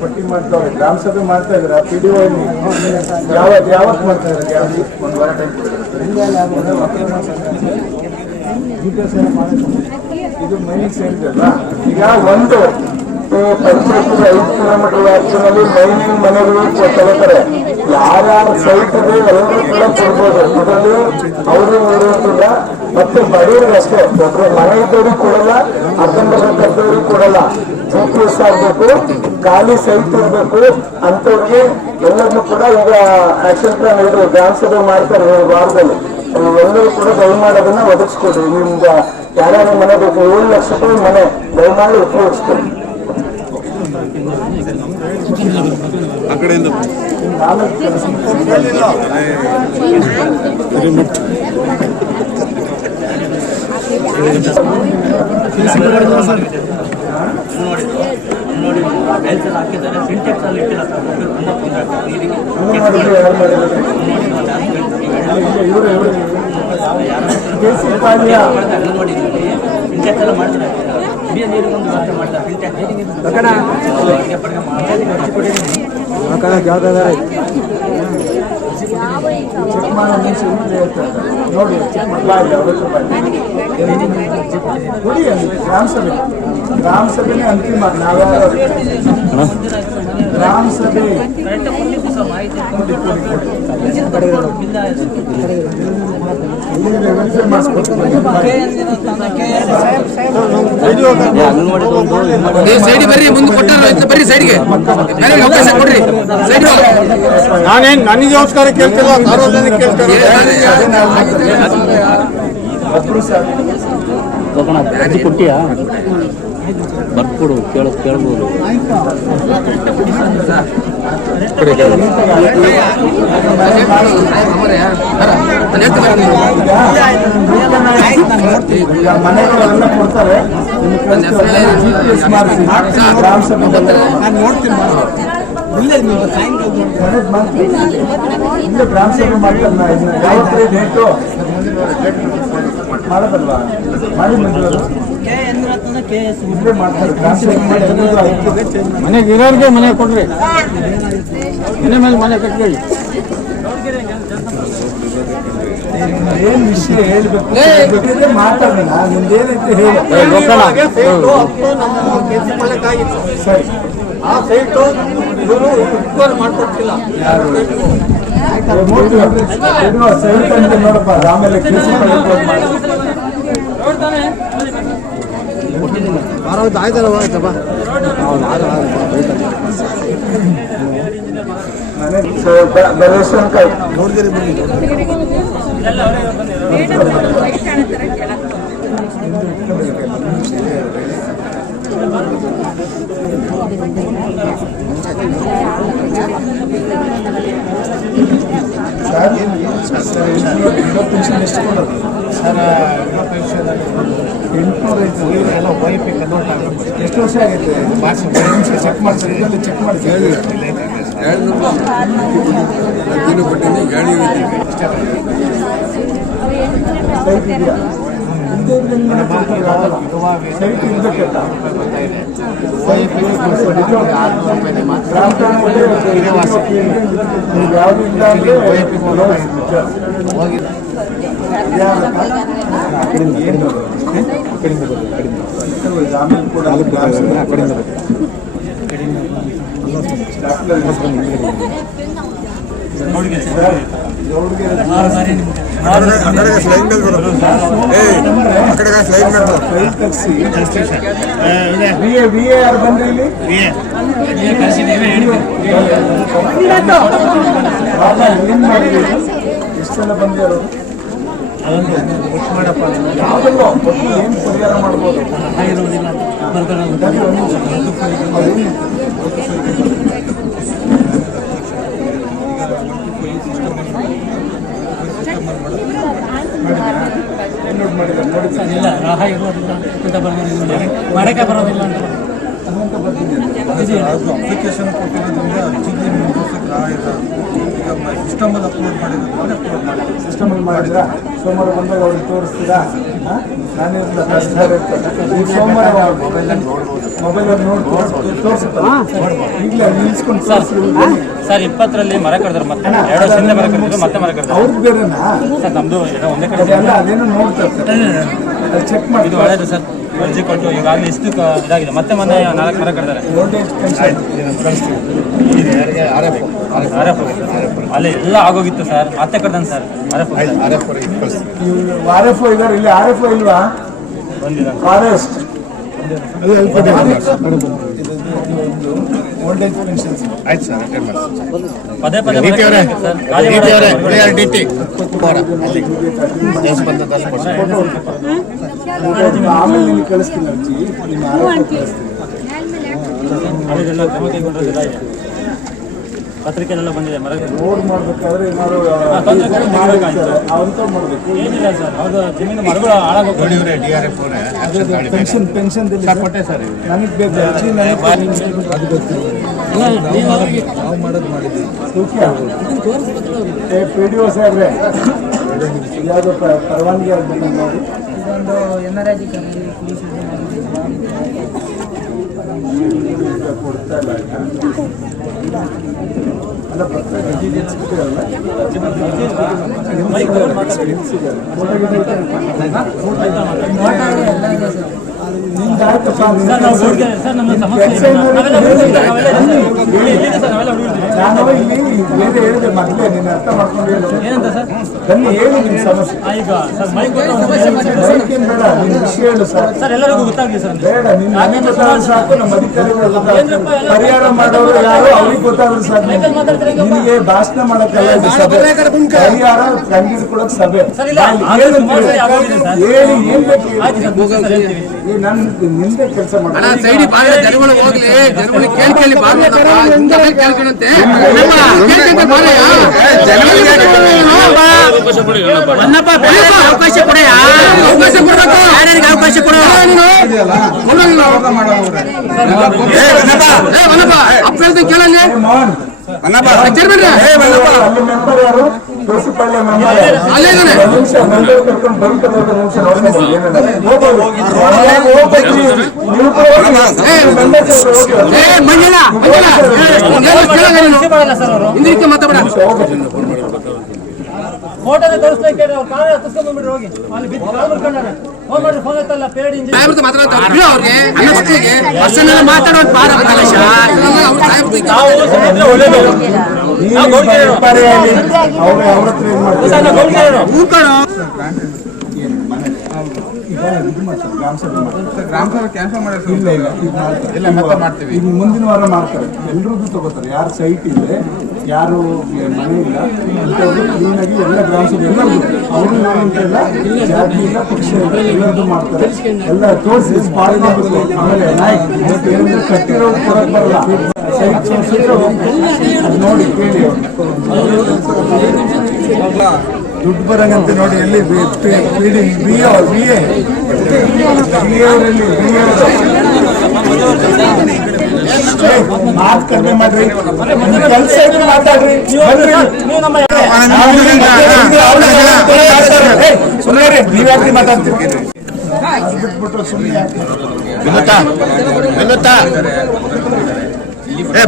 ಪಟ್ಟಿ ಮಾಡ್ತಾವ್ರೆ. ಗ್ರಾಮ ಸಭೆ ಮಾಡ್ತಾ ಇದ್ರ PDO ಯಾವತ್ತು ಮಾಡ್ತಾ ಇದ್ದಾರೆ? ಒಂದು ವಾರ ಟೈಮ್ ಇದು ಮೈನಿಗೆ ಸೇರಿದಲ್ಲ. ಈಗ ಒಂದು ಪಂಚಾಯತ್ 5 ಕಿಲೋಮೀಟರ್ ವ್ಯಾಪ್ತಿನಲ್ಲಿ ಮೈನಿಂಗ್ ಮನೆಗಳು ತಗೋತಾರೆ. ಯಾರ್ಯಾರ ಸೈಟ್ ಇದೆ ಎಲ್ಲರೂ ಕೂಡ ಕೊಡ್ಬೋದು. ಇದರಲ್ಲಿ ಅವರು ಇರುವಂತಿಲ್ಲ. ಮತ್ತೆ ಬಡವರಿಗೆ ಅಷ್ಟೇ, ಒಬ್ಬರು ಮನೆ ಇದ್ದವ್ರಿಗೆ ಕೊಡಲ್ಲ, ಅಕ್ಕಂಬಕ್ಕದವ್ರಿಗೆ ಕೊಡಲ್ಲ. GPS ಆಗ್ಬೇಕು, ಖಾಲಿ ಸೈಟ್ ಇರ್ಬೇಕು ಅಂತವ್ರಿಗೆ ಎಲ್ಲರನ್ನು ಕೂಡ ಈಗ ಆಕ್ಷನ್ ಪ್ಲಾನ್ ಹೇಳಿದ್ರು. ಗ್ರಾಮ ಸಭೆ ಮಾಡ್ತಾರೆ ವಾರದಲ್ಲಿ. ಎಲ್ಲರೂ ಕೂಡ ದಯಮಾಡಿ ಅದನ್ನ ಒದಗಿಸ್ಕೊಡ್ರಿ. ನಿಮ್ಗೆ ಯಾರ್ಯಾರ ಮನೆ ಬೇಕು 7 ಲಕ್ಷ ರೂಪಾಯಿ ಮನೆ ದಯಮಾಡಿ ಉಪಯೋಗಿಸ್ಕೊಡಿ. ಆ ಕಡೆಯಿಂದ ಹಾಕಿದ್ದಾರೆ. ಸಿಂಟೆಕ್ಸ್ ಅಲ್ಲಿ ಇಟ್ಟಿಲ್ಲ ಸರ್. ಸಿಂಟೆಕ್ಸ್ ಎಲ್ಲ ಮಾಡ್ತಾರೆ. ಕುಡಿಯೋ ನೀರಿಗೆ ಒಂದು ವ್ಯವಸ್ಥೆ ಮಾಡ್ತಾರೆ. ಗ್ರಾಮ ಸಭೆನೇ ಅಂತಿಮ. ನಾವ್ಯಾರು ಗ್ರಾಮ ಸಭೆ ಸೈಡ್ ಬರ್ರಿ, ಮುಂದೆ ಕೊಟ್ಟಾರ ಬರ್ರಿ ಸೈಡ್ಗೆ ಅವಕಾಶ ಕೊಡ್ರಿ. ನಾನೇನ್ ನನಗೆ ನಮಸ್ಕಾರ ಕೇಳ್ತಿಲ್ಲ, ಸಾರ್ವಜನಿಕ ಕೇಳ್ತಾರೆ. ಕೊಟ್ಟಿಯಾ ಬರ್ಕೊಡು, ಕೇಳ್ಬೋದು. ಮನೆಗಳನ್ನ ಕೊಡ್ತಾರೆ. GPS ಮಾಡಿಸಿ ಗ್ರಾಮ ಸಭೆ ನಾನು ನೋಡ್ತೀನಿ. ಇಲ್ಲ ಗ್ರಾಮ ಸಭೆ ಮಾಡ್ತಾರೆ. ಯಾವತ್ತೇ ಡೇಟು ಮಾಡದಲ್ವಾ ಮಾಡಿ ಮಂಜೂರು ಇಲ್ಲೇ ಮಾಡ್ತಾರೆ ಮನೆಗೆ ಇರೋರಿಗೆ ಮನೆ ಕೊಡ್ರಿ, ಮನೆ ಮೇಲೆ ಮನೆ ಕಟ್ಕೊಳ್ಳಿ. ಏನ್ ವಿಷಯ ಹೇಳ್ಬೇಕು ಮಾತಾಡೋಣ, ನಿಮ್ದೇನೈತೆ ಹೇಳಿ. ಸರಿ, ಆ ಸೈಟು ಇವರು ರಿಕ್ವೈರ್ ಮಾಡ್ಕೊಡ್ತಿಲ್ಲ. ಸೈಟ್ ಅಂತ ನೋಡಪ್ಪ, ಆಮೇಲೆ ಕೇಸ್ ಬರೇಶ್ವರಕಾಯಿ ನೋಡಿದಿರಿ ಬನ್ನಿ. ಸರ್ ಪೆನ್ಷನ್ ಎಷ್ಟು ಕೊಡೋದು ಸರ್? 800 ಎಲ್ಲ ವೈಫ್ ಎಷ್ಟು ವರ್ಷ ಆಗೈತೆ? ಚೆಕ್ ಮಾಡಿಸಿ, ಇದರಲ್ಲಿ ಚೆಕ್ ಮಾಡಿಸಿ. ಸೈಟ್ ಇದೆಯಾ? ಸೈಟ್ ಇರ್ಬೇಕಲ್ಲ. ಯಾವುದು ಇಲ್ಲ ಅಂದ್ರೆ ಆಮೇಲೆ ಕೂಡ ಯಾರು ಬಂದ್ರಿ ಇಲ್ಲಿ? ಏನ್ ಮಾಡಿದ್ರಿ? ಎಷ್ಟು ಜನ ಬಂದ್ಯಾರು? ಮಾಡಪ್ಪ, ಯಾವ್ದಲ್ಲ ಏನ್ ಪರಿಹಾರ ಮಾಡ್ಬೋದು? ಇಲ್ಲ ರಾಹ ಇರೋದಿಲ್ಲ, ಮಾಡಕ್ಕೆ ಬರೋದಿಲ್ಲ ಅಂತ ಅಪ್ಲಿಕೇಶನ್ ಕೊಟ್ಟಿರೋದ್ರಿಂದ ಅರ್ಜಿಗೆ ಮುಂದುವರ್ಸಕ್ಕೆ ರಾಹ ಇಲ್ಲ. ಈಗ ಸಿಸ್ಟಮಲ್ಲಿ ಅಪ್ಲೋಡ್ ಮಾಡಿರೋದ್ರಿಂದ ಅಪ್ಲೋಡ್ ಮಾಡಿ ಸಿಸ್ಟಮಲ್ಲಿ ಮಾಡಿದ್ರಾ? ಸೋಮವಾರ ಬಂದಾಗ ಅವ್ರಿಗೆ ತೋರಿಸ್ತೀರಾ? ನಾನೇ ಸೋಮವಾರ ಮೊಬೈಲಲ್ಲಿ ನೋಡಿ ತೋರಿಸುತ್ತಲ್ಲ, ಈಗಲೇ ನಿಲ್ಸ್ಕೊಂಡು ಸರ್ 20ರಲ್ಲಿ ಮರ ಕಡ್ದಾರೆ, ಮತ್ತೆ 2 ವರ್ಷದಿಂದ ಮರ ಕಡ್ದಿದ್ರು, ಮತ್ತೆ ಮರ ಕಡ್ದಾರೆ. ಅವ್ರಿಗೆ ಬೇರೆನಾ ಸರ್ ನಮ್ದು ಒಂದೇ ಕಡೆ ಅಲ್ಲ, ಅದೇನೋ ನೋಡ್ತಾರೆ, ಚೆಕ್ ಮಾಡಿ. ಇದು ಒಳ್ಳೇದು ಸರ್, ಅರ್ಜಿ ಕೊಟ್ಟು ಈಗಾಗಲೇ ಇಷ್ಟು ಇದಾಗಿದೆ, ಮತ್ತೆ ಮೊನ್ನೆ 4 ಮರ ಕಡ್ದಾರೆ. ವೋಲ್ಟೇಜ್ ಪೆನ್ಷನ್ ಅಲ್ಲಿ ಎಲ್ಲ ಆಗೋಗಿತ್ತು ಸರ್, ಮತ್ತೆ ಕಡ್ದಾನೆ ಸರ್. ಆರ್ ಎಫ್ ಒ ಇದಾರೆ ಇಲ್ಲಿ. ಆರ್ ಎಫ್ ಒ ಇಲ್ವಾ? ಫಾರೆಸ್ಟ್ ವೋಲ್ಟೇಜ್ ಪೆನ್ಷನ್ಸ್ ಆಯ್ತು ಸರ್, ಅಟೆಂಡ್ ಮಾಡಿ. ಪದೇ ಪದೇ ಸರ್ ಆಮೇಲೆ ನಿಮ್ಗೆ ಕಳಿಸ್ತೀನಿ ಅರ್ಜಿ, ನಿಮ್ಮ ಆರ್ ಎಫ್ ಒ ಕಳಿಸ್ತೀನಿ. ಅದೆಲ್ಲ ಕ್ರಮ ಕೈಗೊಂಡಿಲ್ಲ, ಪತ್ರಿಕೆಲ್ಲ ಬಂದಿದೆ. ಮರ ರೋಡ್ ಮಾಡ್ಬೇಕಾದ್ರೆ ಏನಾದ್ರು ಅವಂತ ಮಾಡ್ಬೇಕು. ಏನಿಲ್ಲ ಸರ್, ಹೌದು ಜಮೀನು ಮರಗಳು ಹಾಳಾಗೋಗಿ ಪೆನ್ಷನ್ ಕೊಟ್ಟೆ ಸರ್. ನನಗೆ ಬೇಕು ಅರ್ಜಿ, ನನಗೆ ನಾವು ಮಾಡೋದು ಮಾಡಿದ್ದೀವಿ. PDO ಸಾಹೇಬ್ರೆ, ಯಾವುದೋ ಪರವಾನಗಿ ಆಗ್ಬೇಕು ನೋಡಿ. ಕೊಡ್ತಾ ಇಲ್ಲ ಅಲ್ಲ, ಬರ್ತಾ ಸಿಗ್ತೀರಲ್ಲ ನಾನು ಇಲ್ಲಿ ಬೇರೆ ಹೇಳಿದೆ ಮೊದಲೇ, ನೀನು ಅರ್ಥ ಮಾಡ್ಕೊಂಡು ಏನಂತ ಸರ್? ಬನ್ನಿ ಹೇಳಿ ನಿಮ್ಮ ಸಮಸ್ಯೆ. ಈಗ ಸರ್ ಮೈಕ್ ಬೇಡ, ನಿನ್ನ ವಿಷಯ ಹೇಳು ಸರ್. ಸರ್ ಎಲ್ಲರಿಗೂ ಗೊತ್ತಾಗಲಿ ಸರ್. ಬೇಡ, ನಿನ್ನ ನನಗೆ ಗೊತ್ತಾದ್ರೆ ಸಾಕು, ನಮ್ಮ ಅಧಿಕಾರಿಗಳು ಗೊತ್ತಾಗ್ತದೆ. ಪರಿಹಾರ ಮಾಡೋರು ಯಾರು ಅವ್ರಿಗೆ ಗೊತ್ತಾದ್ರೆ ಸಾಕು. ನಿನಗೆ ಭಾಷಣ ಮಾಡಕ್ಕಲ್ಲ ಇದು ಸಭೆ, ಪರಿಹಾರ ಕಂಡಿಡ್ಕೊಳಕ್ ಸಭೆ. ಹೇಳಿ ಏನ್ ಬೇಕು ನಾನು ನಿಂದೆ ಕೆಲಸ ಮಾಡ್ತೀನಿ. ಮೆಂಬರ್ ಯಾರು? ತೋರಿಸಿಕೊಳ್ಳಿ ಅಲ್ಲೇ ಇದ್ದಾನೆ. ನಿಮಿಷ ಮಂಡ್ಯ ಕರ್ಕೊಂಡು ಬೈಕ್ ನಿಮಿಷ ನೋಡ್ಕೊಂಡು ನೀವು ಕೂಡ ಹೋಗಿ ಮಂಡ್ಯ ಮಂಜಣ್ಣ ಹಿಂದಿಕ್ಕೆ ಮಾತಾಡ. ಫೋಟೋನೇ ತೋರಿಸ್ಲಿಕ್ಕೆ ಅವ್ರು ಕಾಲ ಹತ್ತಿಸ್ಕೊಂಡು ಬಂದ್ಬಿಡ್ರಿ ಹೋಗಿ ಅಲ್ಲಿ ಬಿದ್ದು ಕಾಲು ಮಾಡ್ಕೊಂಡಾರೆ ಫೋನ್ ಮಾಡಿ ಫೋನ್ ಎತ್ತಲ್ಲ ಪೇರಡ್ ಇಂಜಿನ್ ಸಾಹೇಬ್ರದ್ದು ಮಾತಾಡ್ತಾರೆ ಅವ್ರಿಗೆ ಅನ್ನಿಸ್ತಿಗೆ ಅಷ್ಟನ್ನೆಲ್ಲ ಮಾತಾಡೋದು ಬಾರ ಕಲೇಶ ನಾವು ಸಮುದ್ರ ಒಳ್ಳೇದು ನಾವು ಗೌಡ್ಗೆರೆಯರು. ಅವ್ರ ಹತ್ರ ಏನ್ ಮಾಡ್ತಾರೆ ಸರ್, ನಾವು ಗೌಡ್ಗೆರೆಯರು. ಗ್ರಾಮ ಸಭೆ ಕ್ಯಾನ್ಸಲ್ ಮಾಡಿ ಇಲ್ಲ ಮತ್ತೆ ಮಾಡ್ತೀವಿ. ಈಗ ಮುಂದಿನ ವಾರ ಮಾಡ್ತಾರೆ, ಎಲ್ರದ್ದು ತಗೋತಾರೆ. ಯಾರು ಸೈಟ್ ಇದೆ, ಯಾರು ಮನೆ ಇಲ್ಲ ಇಂಥವ್ರು ಕ್ಲೀನಾಗಿ ಎಲ್ಲ ಗ್ರಾಮ ಸಭೆ ಎಲ್ಲರದ್ದು ಅವರು ಎಲ್ಲ ಜಾತಿ ಇಲ್ಲ ಪಕ್ಷ ಇಲ್ಲ ಎಲ್ಲರದ್ದು ಮಾಡ್ತಾರೆ. ಎಲ್ಲ ತೋರಿಸಿ ಸ್ಪಾಟ್ ಮಾಡಬೇಕು. ಆಮೇಲೆ ಏನಂದ್ರೆ ಕಟ್ಟಿರೋದು ಕೊಡಕ್ ಬರಲ್ಲ, ಸೈಟ್ ತೋರಿಸಿದ್ರೆ ಅದು ನೋಡಿ ಕೇಳಿ ದುಡ್ಡು ಬರಂಗಂತೆ ನೋಡಿ. ಎಲ್ಲಿ ಮಾತು ಕಡಿಮೆ ಮಾಡ್ರಿ, ಕೆಲಸ ಇದ್ರೆ ಮಾತಾಡ್ರಿ. ಸುಮ್ಮನೆ ನೀವ್ಯಾಕ್ರಿ ಮಾತಾಡ್ತೀರಿ? ಬಿಟ್ಬಿಟ್ರೆ ಸುಮ್ಮನೆ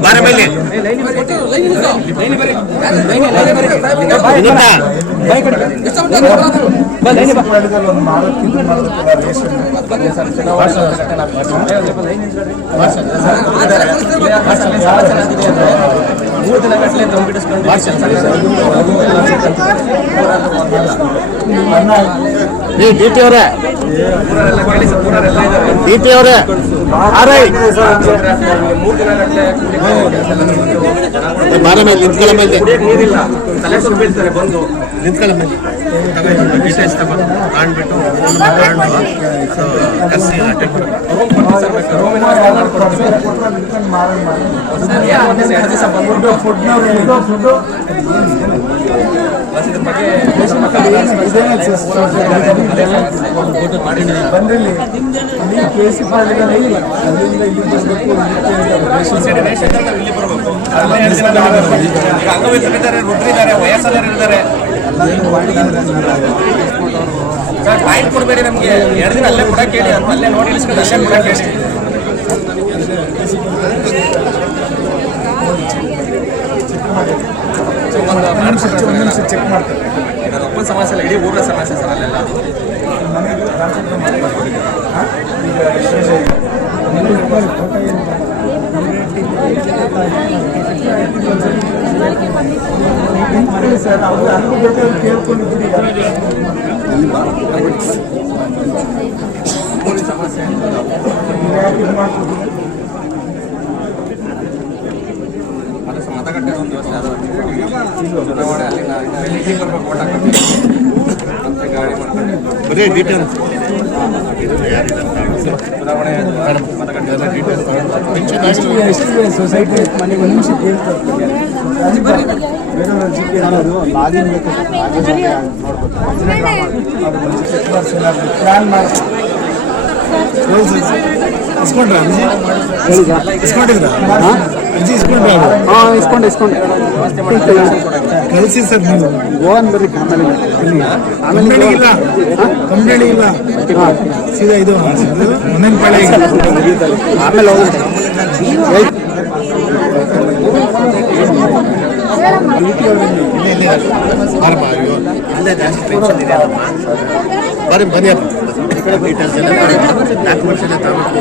ಬಾರ ಮೇಲೆ ಡಿಟಿ ಅವರೇ ಬಾರ ಮೇಲೆ ನಿಂತ್ಕೊಳ್ಳ ಮೇಲೆ ನೀರಿಲ್ಲ ತಲೆ ಬೀಳ್ತಾರೆ ಬಂದು ನಿಂತ್ಕೊಳ್ಳ ಮೇಲೆ ಡೀಟೇಲ್ಸ್ ಕಾಣ್ಬಿಟ್ಟು ಕಸಿ ಬಂದ್ರಲ್ಲಿ ಕೇಸಿ ಅಲ್ಲಿಂದ ಇಲ್ಲಿ ಬರಬೇಕು. ಅಂಗವಿಕಲರಿದ್ದಾರೆ, ವೃದ್ಧರಿದ್ದಾರೆ, ವಯಸ್ಸಲ್ಲರು ಇದ್ದಾರೆ. ಸರ್ ಟೈಮ್ ಕೊಡಬೇಡಿ ನಮಗೆ, 2 ದಿನ ಅಲ್ಲೇ ಕೊಡಕ್ಕೆ ಹೇಳಿ, ಅಲ್ಲೇ ನೋಡಿ ಇಳಿಸ್ಕೊಂಡು ಅಲ್ಲೇ ಕೊಡಕ್ಕೆ ಹೇಳಿ. ಒಂದು ನಿಮಿಷ ಚೆಕ್ ಮಾಡ್ತಾರೆ. ಇದೊಂದು ಒಬ್ಬನ ಸಮಸ್ಯೆ ಅಲ್ಲ, ಇಡೀ ಊರ ಸಮಸ್ಯೆ ಸರ್ ಅಲ್ಲೆಲ್ಲ. ಸರ್ ಅವ್ರು ಅದ್ರ ಜೊತೆ ಕೇಳ್ಕೊಂಡಿದ್ದೀರಿ. ಸಮಸ್ಯೆ ಅದು ಮತಗಟ್ಟೆ ಒಂದು ವ್ಯವಸ್ಥೆ ಅದು ಚುನಾವಣೆ ಅಲ್ಲಿ ಬರ್ಬೇಕು ಓಟ್ ಹಾಕಿ ಮತ್ತೆ ಗಾಡಿ ಮಾಡ್ಕೊಂಡು ಚುನಾವಣೆ ಮತಗಟ್ಟೆ ಎಷ್ಟಿದೆ ಸೊಸೈಟಿ ಮನೆಗೆ ಒಂದು ನಿಮಿಷ ಕೇಳ್ತಾರೆ. ಬೇರೆಯವ್ರ ಜಿಲ್ಲೆ ಲಾಗಿನ್ ಬೇಕು, ಪ್ಲಾನ್ ಮಾಡಿ ಇಸ್ಕೊಂಡ್ರ ಇಸ್ಕೊಂಡಿದ್ರ ಅರ್ಜಿ ಇಸ್ಕೊಂಡ್ರ? ಇಸ್ಕೊಂಡು ಕಳಿಸಿ ಸರ್. ನೀವು ಗೋವನ್ ಬರ್ರಿ, ಆಮೇಲೆ ಇಲ್ಲ ಕಂಪ್ಲೇಂಟ್ ಇಲ್ಲ, ಸೀದಾ ಇದು ಒಂದೊಂದು ಪಾಳೆ ಆಮೇಲೆ ಬರೀ ಬನ್ನಿ ಡೀಟೇಲ್ಸ್ ಎಲ್ಲ ಡಾಕ್ಯುಮೆಂಟ್ಸ್ ಎಲ್ಲ ತಗೊಂಡು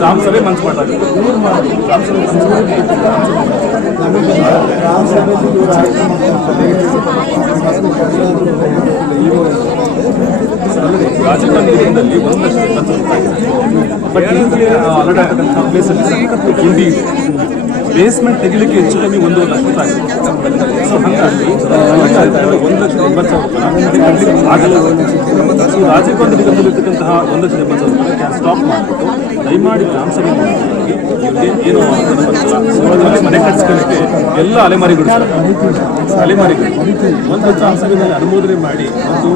ಗ್ರಾಮ ಸಭೆ ಮನ್ಸು ಮಾಡ್ತಾರೆ. ರಾಜಕಾರಣದಲ್ಲಿ ಒಂದಷ್ಟು ಬಟ್ ಅಲರ್ಟ್ ಆಗ್ತಕ್ಕಂಥ ಪ್ಲೇಸಲ್ಲಿ ಹಿಂದಿ ಇದೆ. ಬೇಸ್ಮೆಂಟ್ ತೆಗಿಲಿಕ್ಕೆ ಹೆಚ್ಚು ಕಮ್ಮಿ 1 ಲಕ್ಷ ಆಗುತ್ತೆ. ಸೊ ಹಾಗಾಗಿ 1,80,000 ಆಗಲ್ಲ. ಸೊ ರಾಜೀವ್ ಗಾಂಧಿ ನಿಗಮದಲ್ಲಿರ್ತಕ್ಕಂತಹ 1,80,000 ಸ್ಟಾಪ್ ಮಾಡಿಬಿಟ್ಟು ದಯಮಾಡಿ ಗ್ರಾಮ ಸಭೆ ಏನು ಅದರಲ್ಲಿ ಮನೆ ಕಟ್ಟಿಸ್ಕೊಳ್ಳಿಕ್ಕೆ ಎಲ್ಲ ಅಲೆಮಾರಿಗಳು ಅಲೆಮಾರಿಗಳು ಒಂದು ಗ್ರಾಮ ಸಭೆಯಲ್ಲಿ ಅನುಮೋದನೆ ಮಾಡಿ ಒಂದು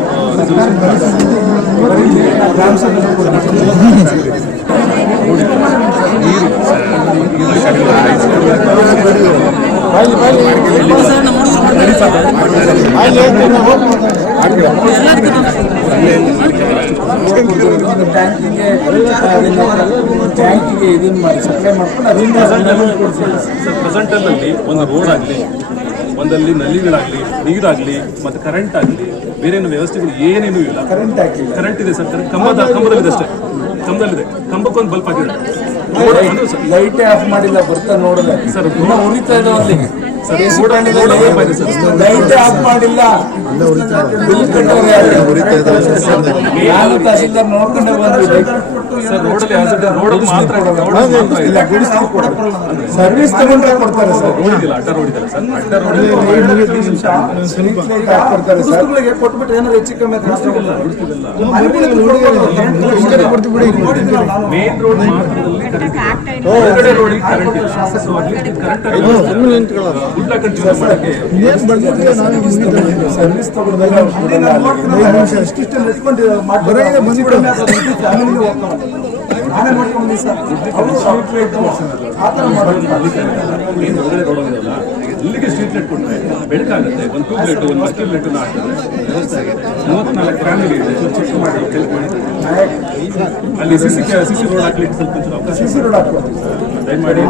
ಟ್ಯಾಂಕಿಗೆ ಇದನ್ನು ಮಾಡಿ ಸಪ್ಲೈ ಮಾಡ್ಕೊಂಡು ಪ್ರೆಸೆಂಟಲ್ಲಿ ಒಂದು ರೋಡ್ ಆಗಲಿ, ಒಂದಲ್ಲಿ ನಲ್ಲಿಗಳಾಗಲಿ, ನೀರಾಗಲಿ ಮತ್ತು ಕರೆಂಟ್ ಆಗಲಿ, ಬೇರೆ ವ್ಯವಸ್ಥೆಗಳು ಏನೇನೂ ಇಲ್ಲ. ಕರೆಂಟ್ ಇದೆ ಸರ್, ಕಂಬದಲ್ಲಿದೆ ಅಷ್ಟೇ, ಕಂಬದಲ್ಲಿದೆ, ಕಂಬಕ್ಕೊಂದು ಬಲ್ಪ್ ಹಾಕಿದೆ. ಲೈಟ್ ಆಫ್ ಮಾಡಿಲ್ಲ, ಬರ್ತಾ ನೋಡಿದೆ ಸರ್ ಉರಿತಾ ಇದಾವೆ ಅಲ್ಲಿ. ಲೈಟ್ ಆಫ್ ಮಾಡಿಲ್ಲ, ತಹಸೀಲ್ದಾರ್ ನೋಡ್ಕೊಂಡೆ ಬಂದ್ವಿ. ಸರ್ ರೋಡ್ ಮಾತ್ರ ಸರ್ವಿಸ್ ತಗೊಂಡ್ರೆ ಕೊಡ್ತಾರೆ ಸರ್. ರೋಡ್ ಇಲ್ಲ, ಅಡ್ಡ ರೋಡ್ ಇದೆ ಸರ್, ಅಡ್ಡ ರೋಡ್ ಕೊಡ್ತಾರೆ ಸರ್. ಕೊಟ್ಬಿಟ್ರೆ ಏನಾದ್ರು ಹೆಚ್ಚು ಕಮ್ಮಿ ಮೇನ್ ರೋಡ್ ಮಾತ್ರದಲ್ಲಿ ಹೊರಗಡೆ ರೋಡಿಗೆ ಕರೆಂಟ್ ಇಲ್ಲ. ಸೊ ಅಲ್ಲಿ ಕರೆಂಟ್ ಸರ್ವಿಸ್ ತಗೊಂಡ್ರೆ ಇಲ್ಲಿಗೆ ಸ್ಟ್ರೀಟ್ ಲೈಟ್ ಕೊಟ್ಟರೆ ಬೆಳಕಾಗುತ್ತೆ. ಒಂದು ಟ್ಯೂಬ್ ಲೈಟ್, ಒಂದು ಮಸ್ಟರ್ ಲೈಟ್ ಹಾಕಿದ್ರೆ ವ್ಯವಸ್ಥೆ ಆಗಿದೆ. 34 ಫ್ಯಾಮಿಲಿ ಇದೆ, ಚೆಕ್ ಮಾಡಿ ಹೆಲ್ಪ್ ಮಾಡಿ. ಅಲ್ಲಿ ಸಿಸಿ ರೋಡ್ ಹಾಕ್ಲಿಕ್ಕೆ ಸ್ವಲ್ಪ ಅವಕಾಶ ದಯಮಾಡಿ.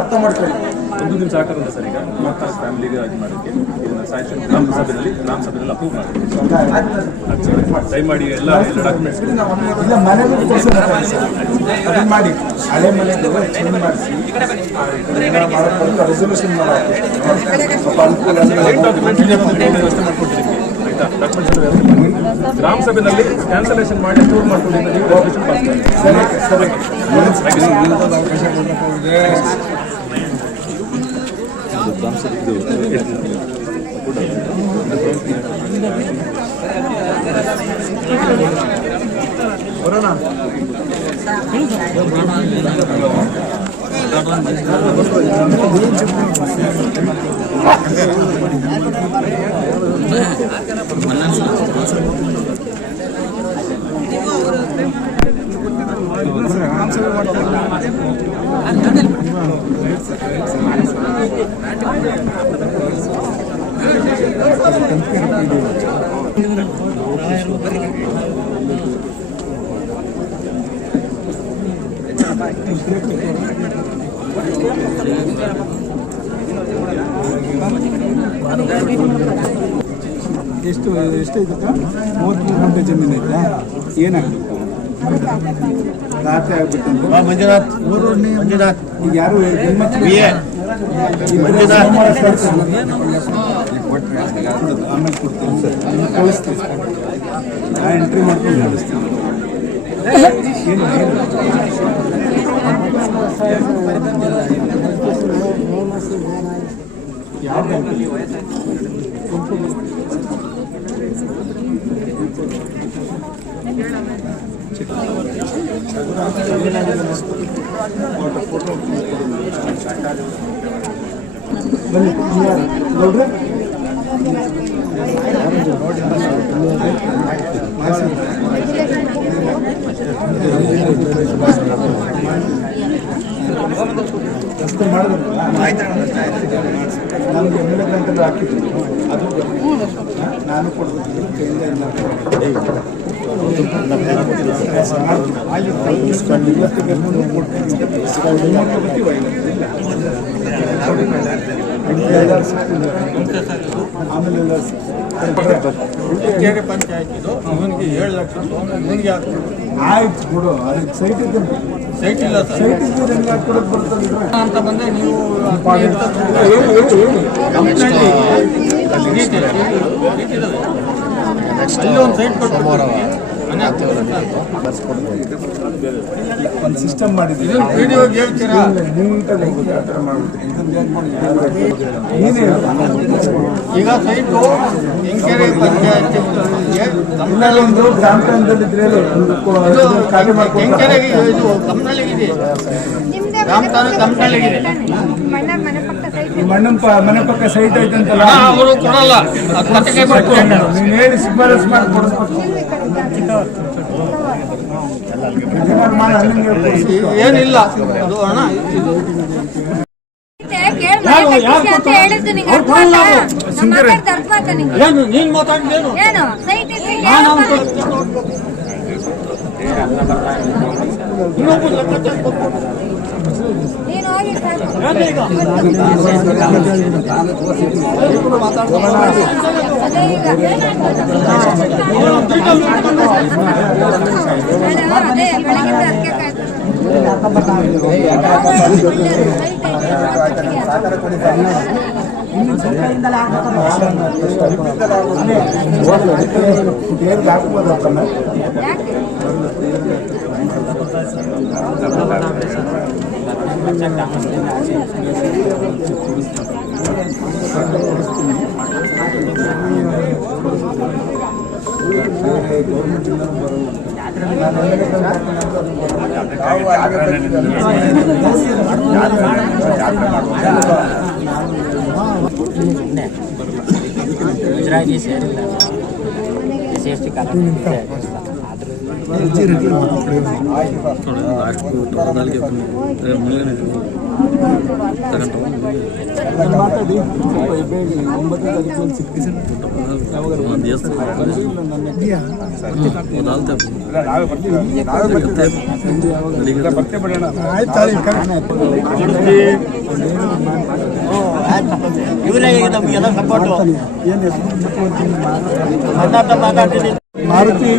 ಅರ್ಥ ಮಾಡ್ಕೊಳ್ಳಿ. ಒಂದು ದಿನ ಸಾಕಾರ ಸರ್. ಈಗ 36 ಫ್ಯಾಮಿಲಿಗೆ ಇದು ಮಾಡೋಕ್ಕೆ ಇದನ್ನ ಸ್ಯಾಂಕ್ಷನ್ ಗ್ರಾಮ ಸಭೆಯಲ್ಲಿ ಅಪ್ರೂವ್ ಮಾಡಿ ದಯಮಾಡಿ ಎಲ್ಲ ಡಾಕ್ಯುಮೆಂಟ್ಸ್ ಮಾಡಿ. ಹಳೆ ಮನೆ ಚೇಂಜ್ ಮಾಡಿಸಿ ರೆಸಲ್ಯೂಷನ್ ವ್ಯವಸ್ಥೆ ಮಾಡ್ಕೊಟ್ಟಿದ್ದೀವಿ. ಆಯ್ತಾ? ಡಾಕ್ಯುಮೆಂಟ್ಸ್ ಗ್ರಾಮ ಸಭೆಯಲ್ಲಿ ಕ್ಯಾನ್ಸಲೇಷನ್ ಮಾಡಿ ಅಪ್ರೂವ್ ಮಾಡ್ಕೊಂಡಿದ್ದು ನೀವು ರೆಸಲ್ಯೂಷನ್ ಪಾಸ್ ಮಾಡಿ. ಎಷ್ಟು ಐತಕ್ಕ? 33 ಗಂಟೆ ಜಮೀನು ಐತಾ? ಏನಾಗಬೇಕು? ರಾತ್ರಿ ಆಗ್ಬಿಟ್ಟು ಮಂಜುನಾಥ್ ಈಗ ಯಾರು ಆಮೇಲೆ ಕೊಡ್ತೀನಿ ಸರ್, ಕಳಿಸ್ತೀವಿ. ನಾ ಎಂಟ್ರಿ ಮಾಡ್ಕೊಂಡು ಕಳಿಸ್ತೀನಿ. ಯಾವ ಬ್ಯಾಂಕಲ್ಲಿ? ಬನ್ನಿ ನೋಡ್ರಿ. ರಸ್ತೆ ಮಾಡಬೇಕು. ನಮ್ಗೆ ಎಮ್ ಎಲ್ ಎ ಗಂಟೆಲ್ಲ ಹಾಕಿದ್ದೀನಿ, ಅದು ನಾನು ಕೊಡ್ಬೇಕು ಕೈಯಿಂದ ಎಲ್ಲ ಆಮೇಲೆ ಪಂಚಾಯತ್ ಇದು ಇವನಿಗೆ 7 ಲಕ್ಷ ಇವನಿಗೆ ಆಯ್ತು ಬಿಡು, ಅದಕ್ಕೆ ಸೈಟ್ ಇದೆ. ಸೈಟ್ ಇಲ್ಲ ಸರ್. ಸೈಟ್ ಇದ್ರೆ ಹೆಂಗೆ ಹಾಕೊಡಕ್ಕೆ ಬರ್ತದೆ ಅಂತ ಬಂದರೆ ನೀವು ಕಂಪ್ಲೇಂಟ್ ಅಲ್ಲಿ ಒಂದು ಸೈಟ್ ಕೊಟ್ಟು ಮನೆ ಒಂದು ಸಿಸ್ಟಮ್ ಮಾಡಿದ್ದೀವಿ. ಇದನ್ನು ವಿಡಿಯೋಗೆ ಹೇಳ್ತೀರಾ? ನೀಟಾಗಿ ಹೋಗುತ್ತೆ ಆ ಥರ ಮಾಡ್ಬಿಟ್ಟು ಈಗ ಸೈಟು ಹೆಂಕೆರೆ ಪಂಚಾಯತ್ ಒಂದು ಗ್ರಾಮ ಪಂಚಾಯತ್ನಲ್ಲಿ ಖಾಲಿ ಮಾಡ್ಕೊಂಡು ಹೆಂಕೆರೆಗೆ ಇದು ಕಮ್ಮನಳ್ಳಿಗಿದೆ, ಕಮ್ಮನಳ್ಳಿಗಿದೆ. ಮನೆ ಪಕ್ಕ ಸೈಟ್ ಐತಂತಲ್ಲ, ಅವರು ಕೊಡಲ್ಲ, ಅದು ಮತ್ತೆ ಕೈ ಮಾಡ್ಕೊಂಡು ನೀನು ಹೇಳಿ ಶಿಫಾರಸ್ ಮಾಡಿ ಕೊಡಿಸ್ಬೇಕು. ಏನಿಲ್ಲ ಅದು ಹಣ ಏನು ನೀನ್ ಮಾತಾಡಿದೇನು ಗುಜರಾತಿ ಸೇರಿಲ್ಲ ಸೇಫ್ಟಿ ಇವರೇ ಈಗ ನಮಗೆಲ್ಲ ಸಪೋರ್ಟು ಮಾರುತಿ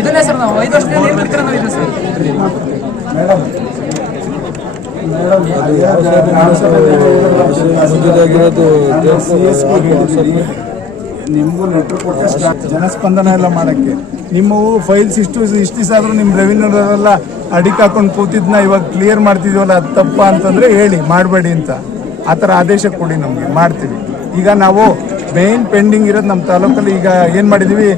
ಇದನ್ನೇ ಸರ್ ನಾವು 5 ವರ್ಷದಿಂದ ನೀರು ಬಿಡ್ತೀರ ನಾವು ಇದು ಸರ್ ನಿಮಗೂ ಲೆಟ್ರ್ ಕೊಟ್ಟು ಜನಸ್ಪಂದನ ಎಲ್ಲ ಮಾಡಕ್ಕೆ ನಿಮ್ಮವು ಫೈಲ್ಸ್ ಇಷ್ಟು ದಿವಸ ಆದರೂ ನಿಮ್ಮ ರೆವಿನ್ಯೂರೆಲ್ಲ ಅಡಿಕೆ ಹಾಕೊಂಡು ಕೂತಿದ್ನ ಇವಾಗ ಕ್ಲಿಯರ್ ಮಾಡ್ತಿದ್ದೀವಲ್ಲ ಅದು ತಪ್ಪ ಅಂತಂದರೆ ಹೇಳಿ ಮಾಡಬೇಡಿ ಅಂತ ಆ ಥರ ಆದೇಶ ಕೊಡಿ, ನಮಗೆ ಮಾಡ್ತೀವಿ. ಈಗ ನಾವು ಮೇನ್ ಪೆಂಡಿಂಗ್ ಇರೋದು ನಮ್ಮ ತಾಲೂಕಲ್ಲಿ ಈಗ ಏನು ಮಾಡಿದ್ದೀವಿ,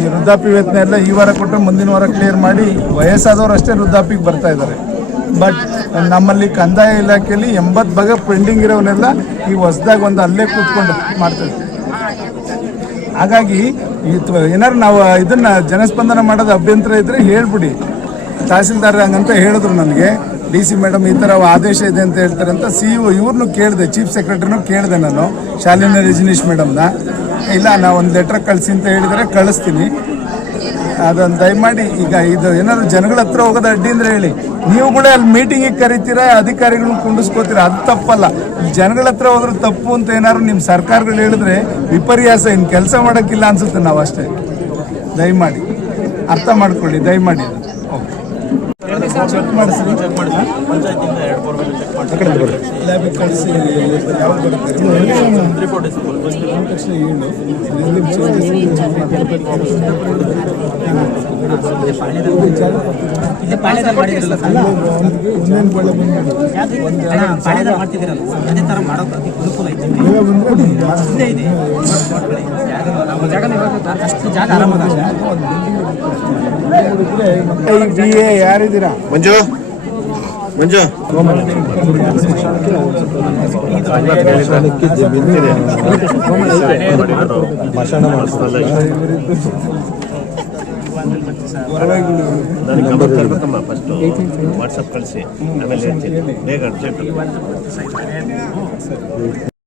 ಈ ವೃದ್ಧಾಪ್ಯ ವೇತನ ಎಲ್ಲ ಈ ವಾರ ಕೊಟ್ಟರೆ ಮುಂದಿನ ವಾರ ಕ್ಲಿಯರ್ ಮಾಡಿ ವಯಸ್ಸಾದವರು ಅಷ್ಟೇ ವೃದ್ಧಾಪ್ಯಕ್ಕೆ ಬರ್ತಾ ಇದ್ದಾರೆ. ಬಟ್ ನಮ್ಮಲ್ಲಿ ಕಂದಾಯ ಇಲಾಖೆಯಲ್ಲಿ 80 ಭಾಗ ಪೆಂಡಿಂಗ್ ಇರೋವನ್ನೆಲ್ಲ ಈ ಹೊಸದಾಗಿ ಒಂದು ಅಲ್ಲೇ ಕೂತ್ಕೊಂಡು ಮಾಡ್ತಾರೆ. ಹಾಗಾಗಿ ಏನಾರು ನಾವು ಇದನ್ನ ಜನಸ್ಪಂದನ ಮಾಡೋದು ಅಭ್ಯಂತರ ಇದ್ರೆ ಹೇಳ್ಬಿಡಿ. ತಹಸೀಲ್ದಾರ್ ಹಂಗಂತ ಹೇಳಿದ್ರು ನನಗೆ, DC ಮೇಡಮ್ ಈ ಥರ ಆದೇಶ ಇದೆ ಅಂತ ಹೇಳ್ತಾರೆ ಅಂತ. CEO ಇವ್ರನ್ನೂ ಕೇಳಿದೆ, ಚೀಫ್ ಸೆಕ್ರೆಟರಿನೂ ಕೇಳಿದೆ ನಾನು, ಶಾಲಿನಿ ರಜನೀಶ್ ಮೇಡಮ್ನ. ಇಲ್ಲ ನಾವು ಒಂದು ಲೆಟ್ರ್ ಕಳಿಸಿ ಅಂತ ಹೇಳಿದರೆ ಕಳಿಸ್ತೀನಿ, ಅದನ್ನು ದಯಮಾಡಿ. ಈಗ ಇದು ಏನಾದ್ರು ಜನಗಳ ಹತ್ರ ಹೋಗೋದು ಅಡ್ಡಿ ಅಂದರೆ ಹೇಳಿ, ನೀವುಗಳೇ ಅಲ್ಲಿ ಮೀಟಿಂಗಿಗೆ ಕರಿತೀರಾ, ಅಧಿಕಾರಿಗಳನ್ನ ಕುಂಡಿಸ್ಕೋತೀರಾ, ಅದು ತಪ್ಪಲ್ಲ. ಜನಗಳ ಹತ್ರ ಹೋದ್ರೆ ತಪ್ಪು ಅಂತ ಏನಾದ್ರು ನಿಮ್ಮ ಸರ್ಕಾರಗಳು ಹೇಳಿದ್ರೆ ವಿಪರ್ಯಾಸ, ಇನ್ನು ಕೆಲಸ ಮಾಡೋಕ್ಕಿಲ್ಲ ಅನ್ಸುತ್ತೆ. ನಾವು ಅಷ್ಟೇ, ದಯಮಾಡಿ ಅರ್ಥ ಮಾಡ್ಕೊಳ್ಳಿ, ದಯಮಾಡಿ. ಓಕೆ, ಚೆಕ್ ಮಾಡಿಸಿ, ಲ್ಯಾಬಿಗೆ ಕಳಿಸಿ. ಯಾವಾಗ ಬರುತ್ತೆ? 3-4 ಡೇಸ್ ತಕ್ಷಣ ಹೇಳಿ. ಯಾರಿದ್ದೀರಾ? ಮಂಜು ಭಾಷಣ ಮಾಡಿಸ್ತಾರಲ್ಲ, ಫಸ್ಟು ವಾಟ್ಸಪ್ ಕಳಿಸಿ, ಆಮೇಲೆ ಬೇಗ ಅರ್ಜೆಂಟ್.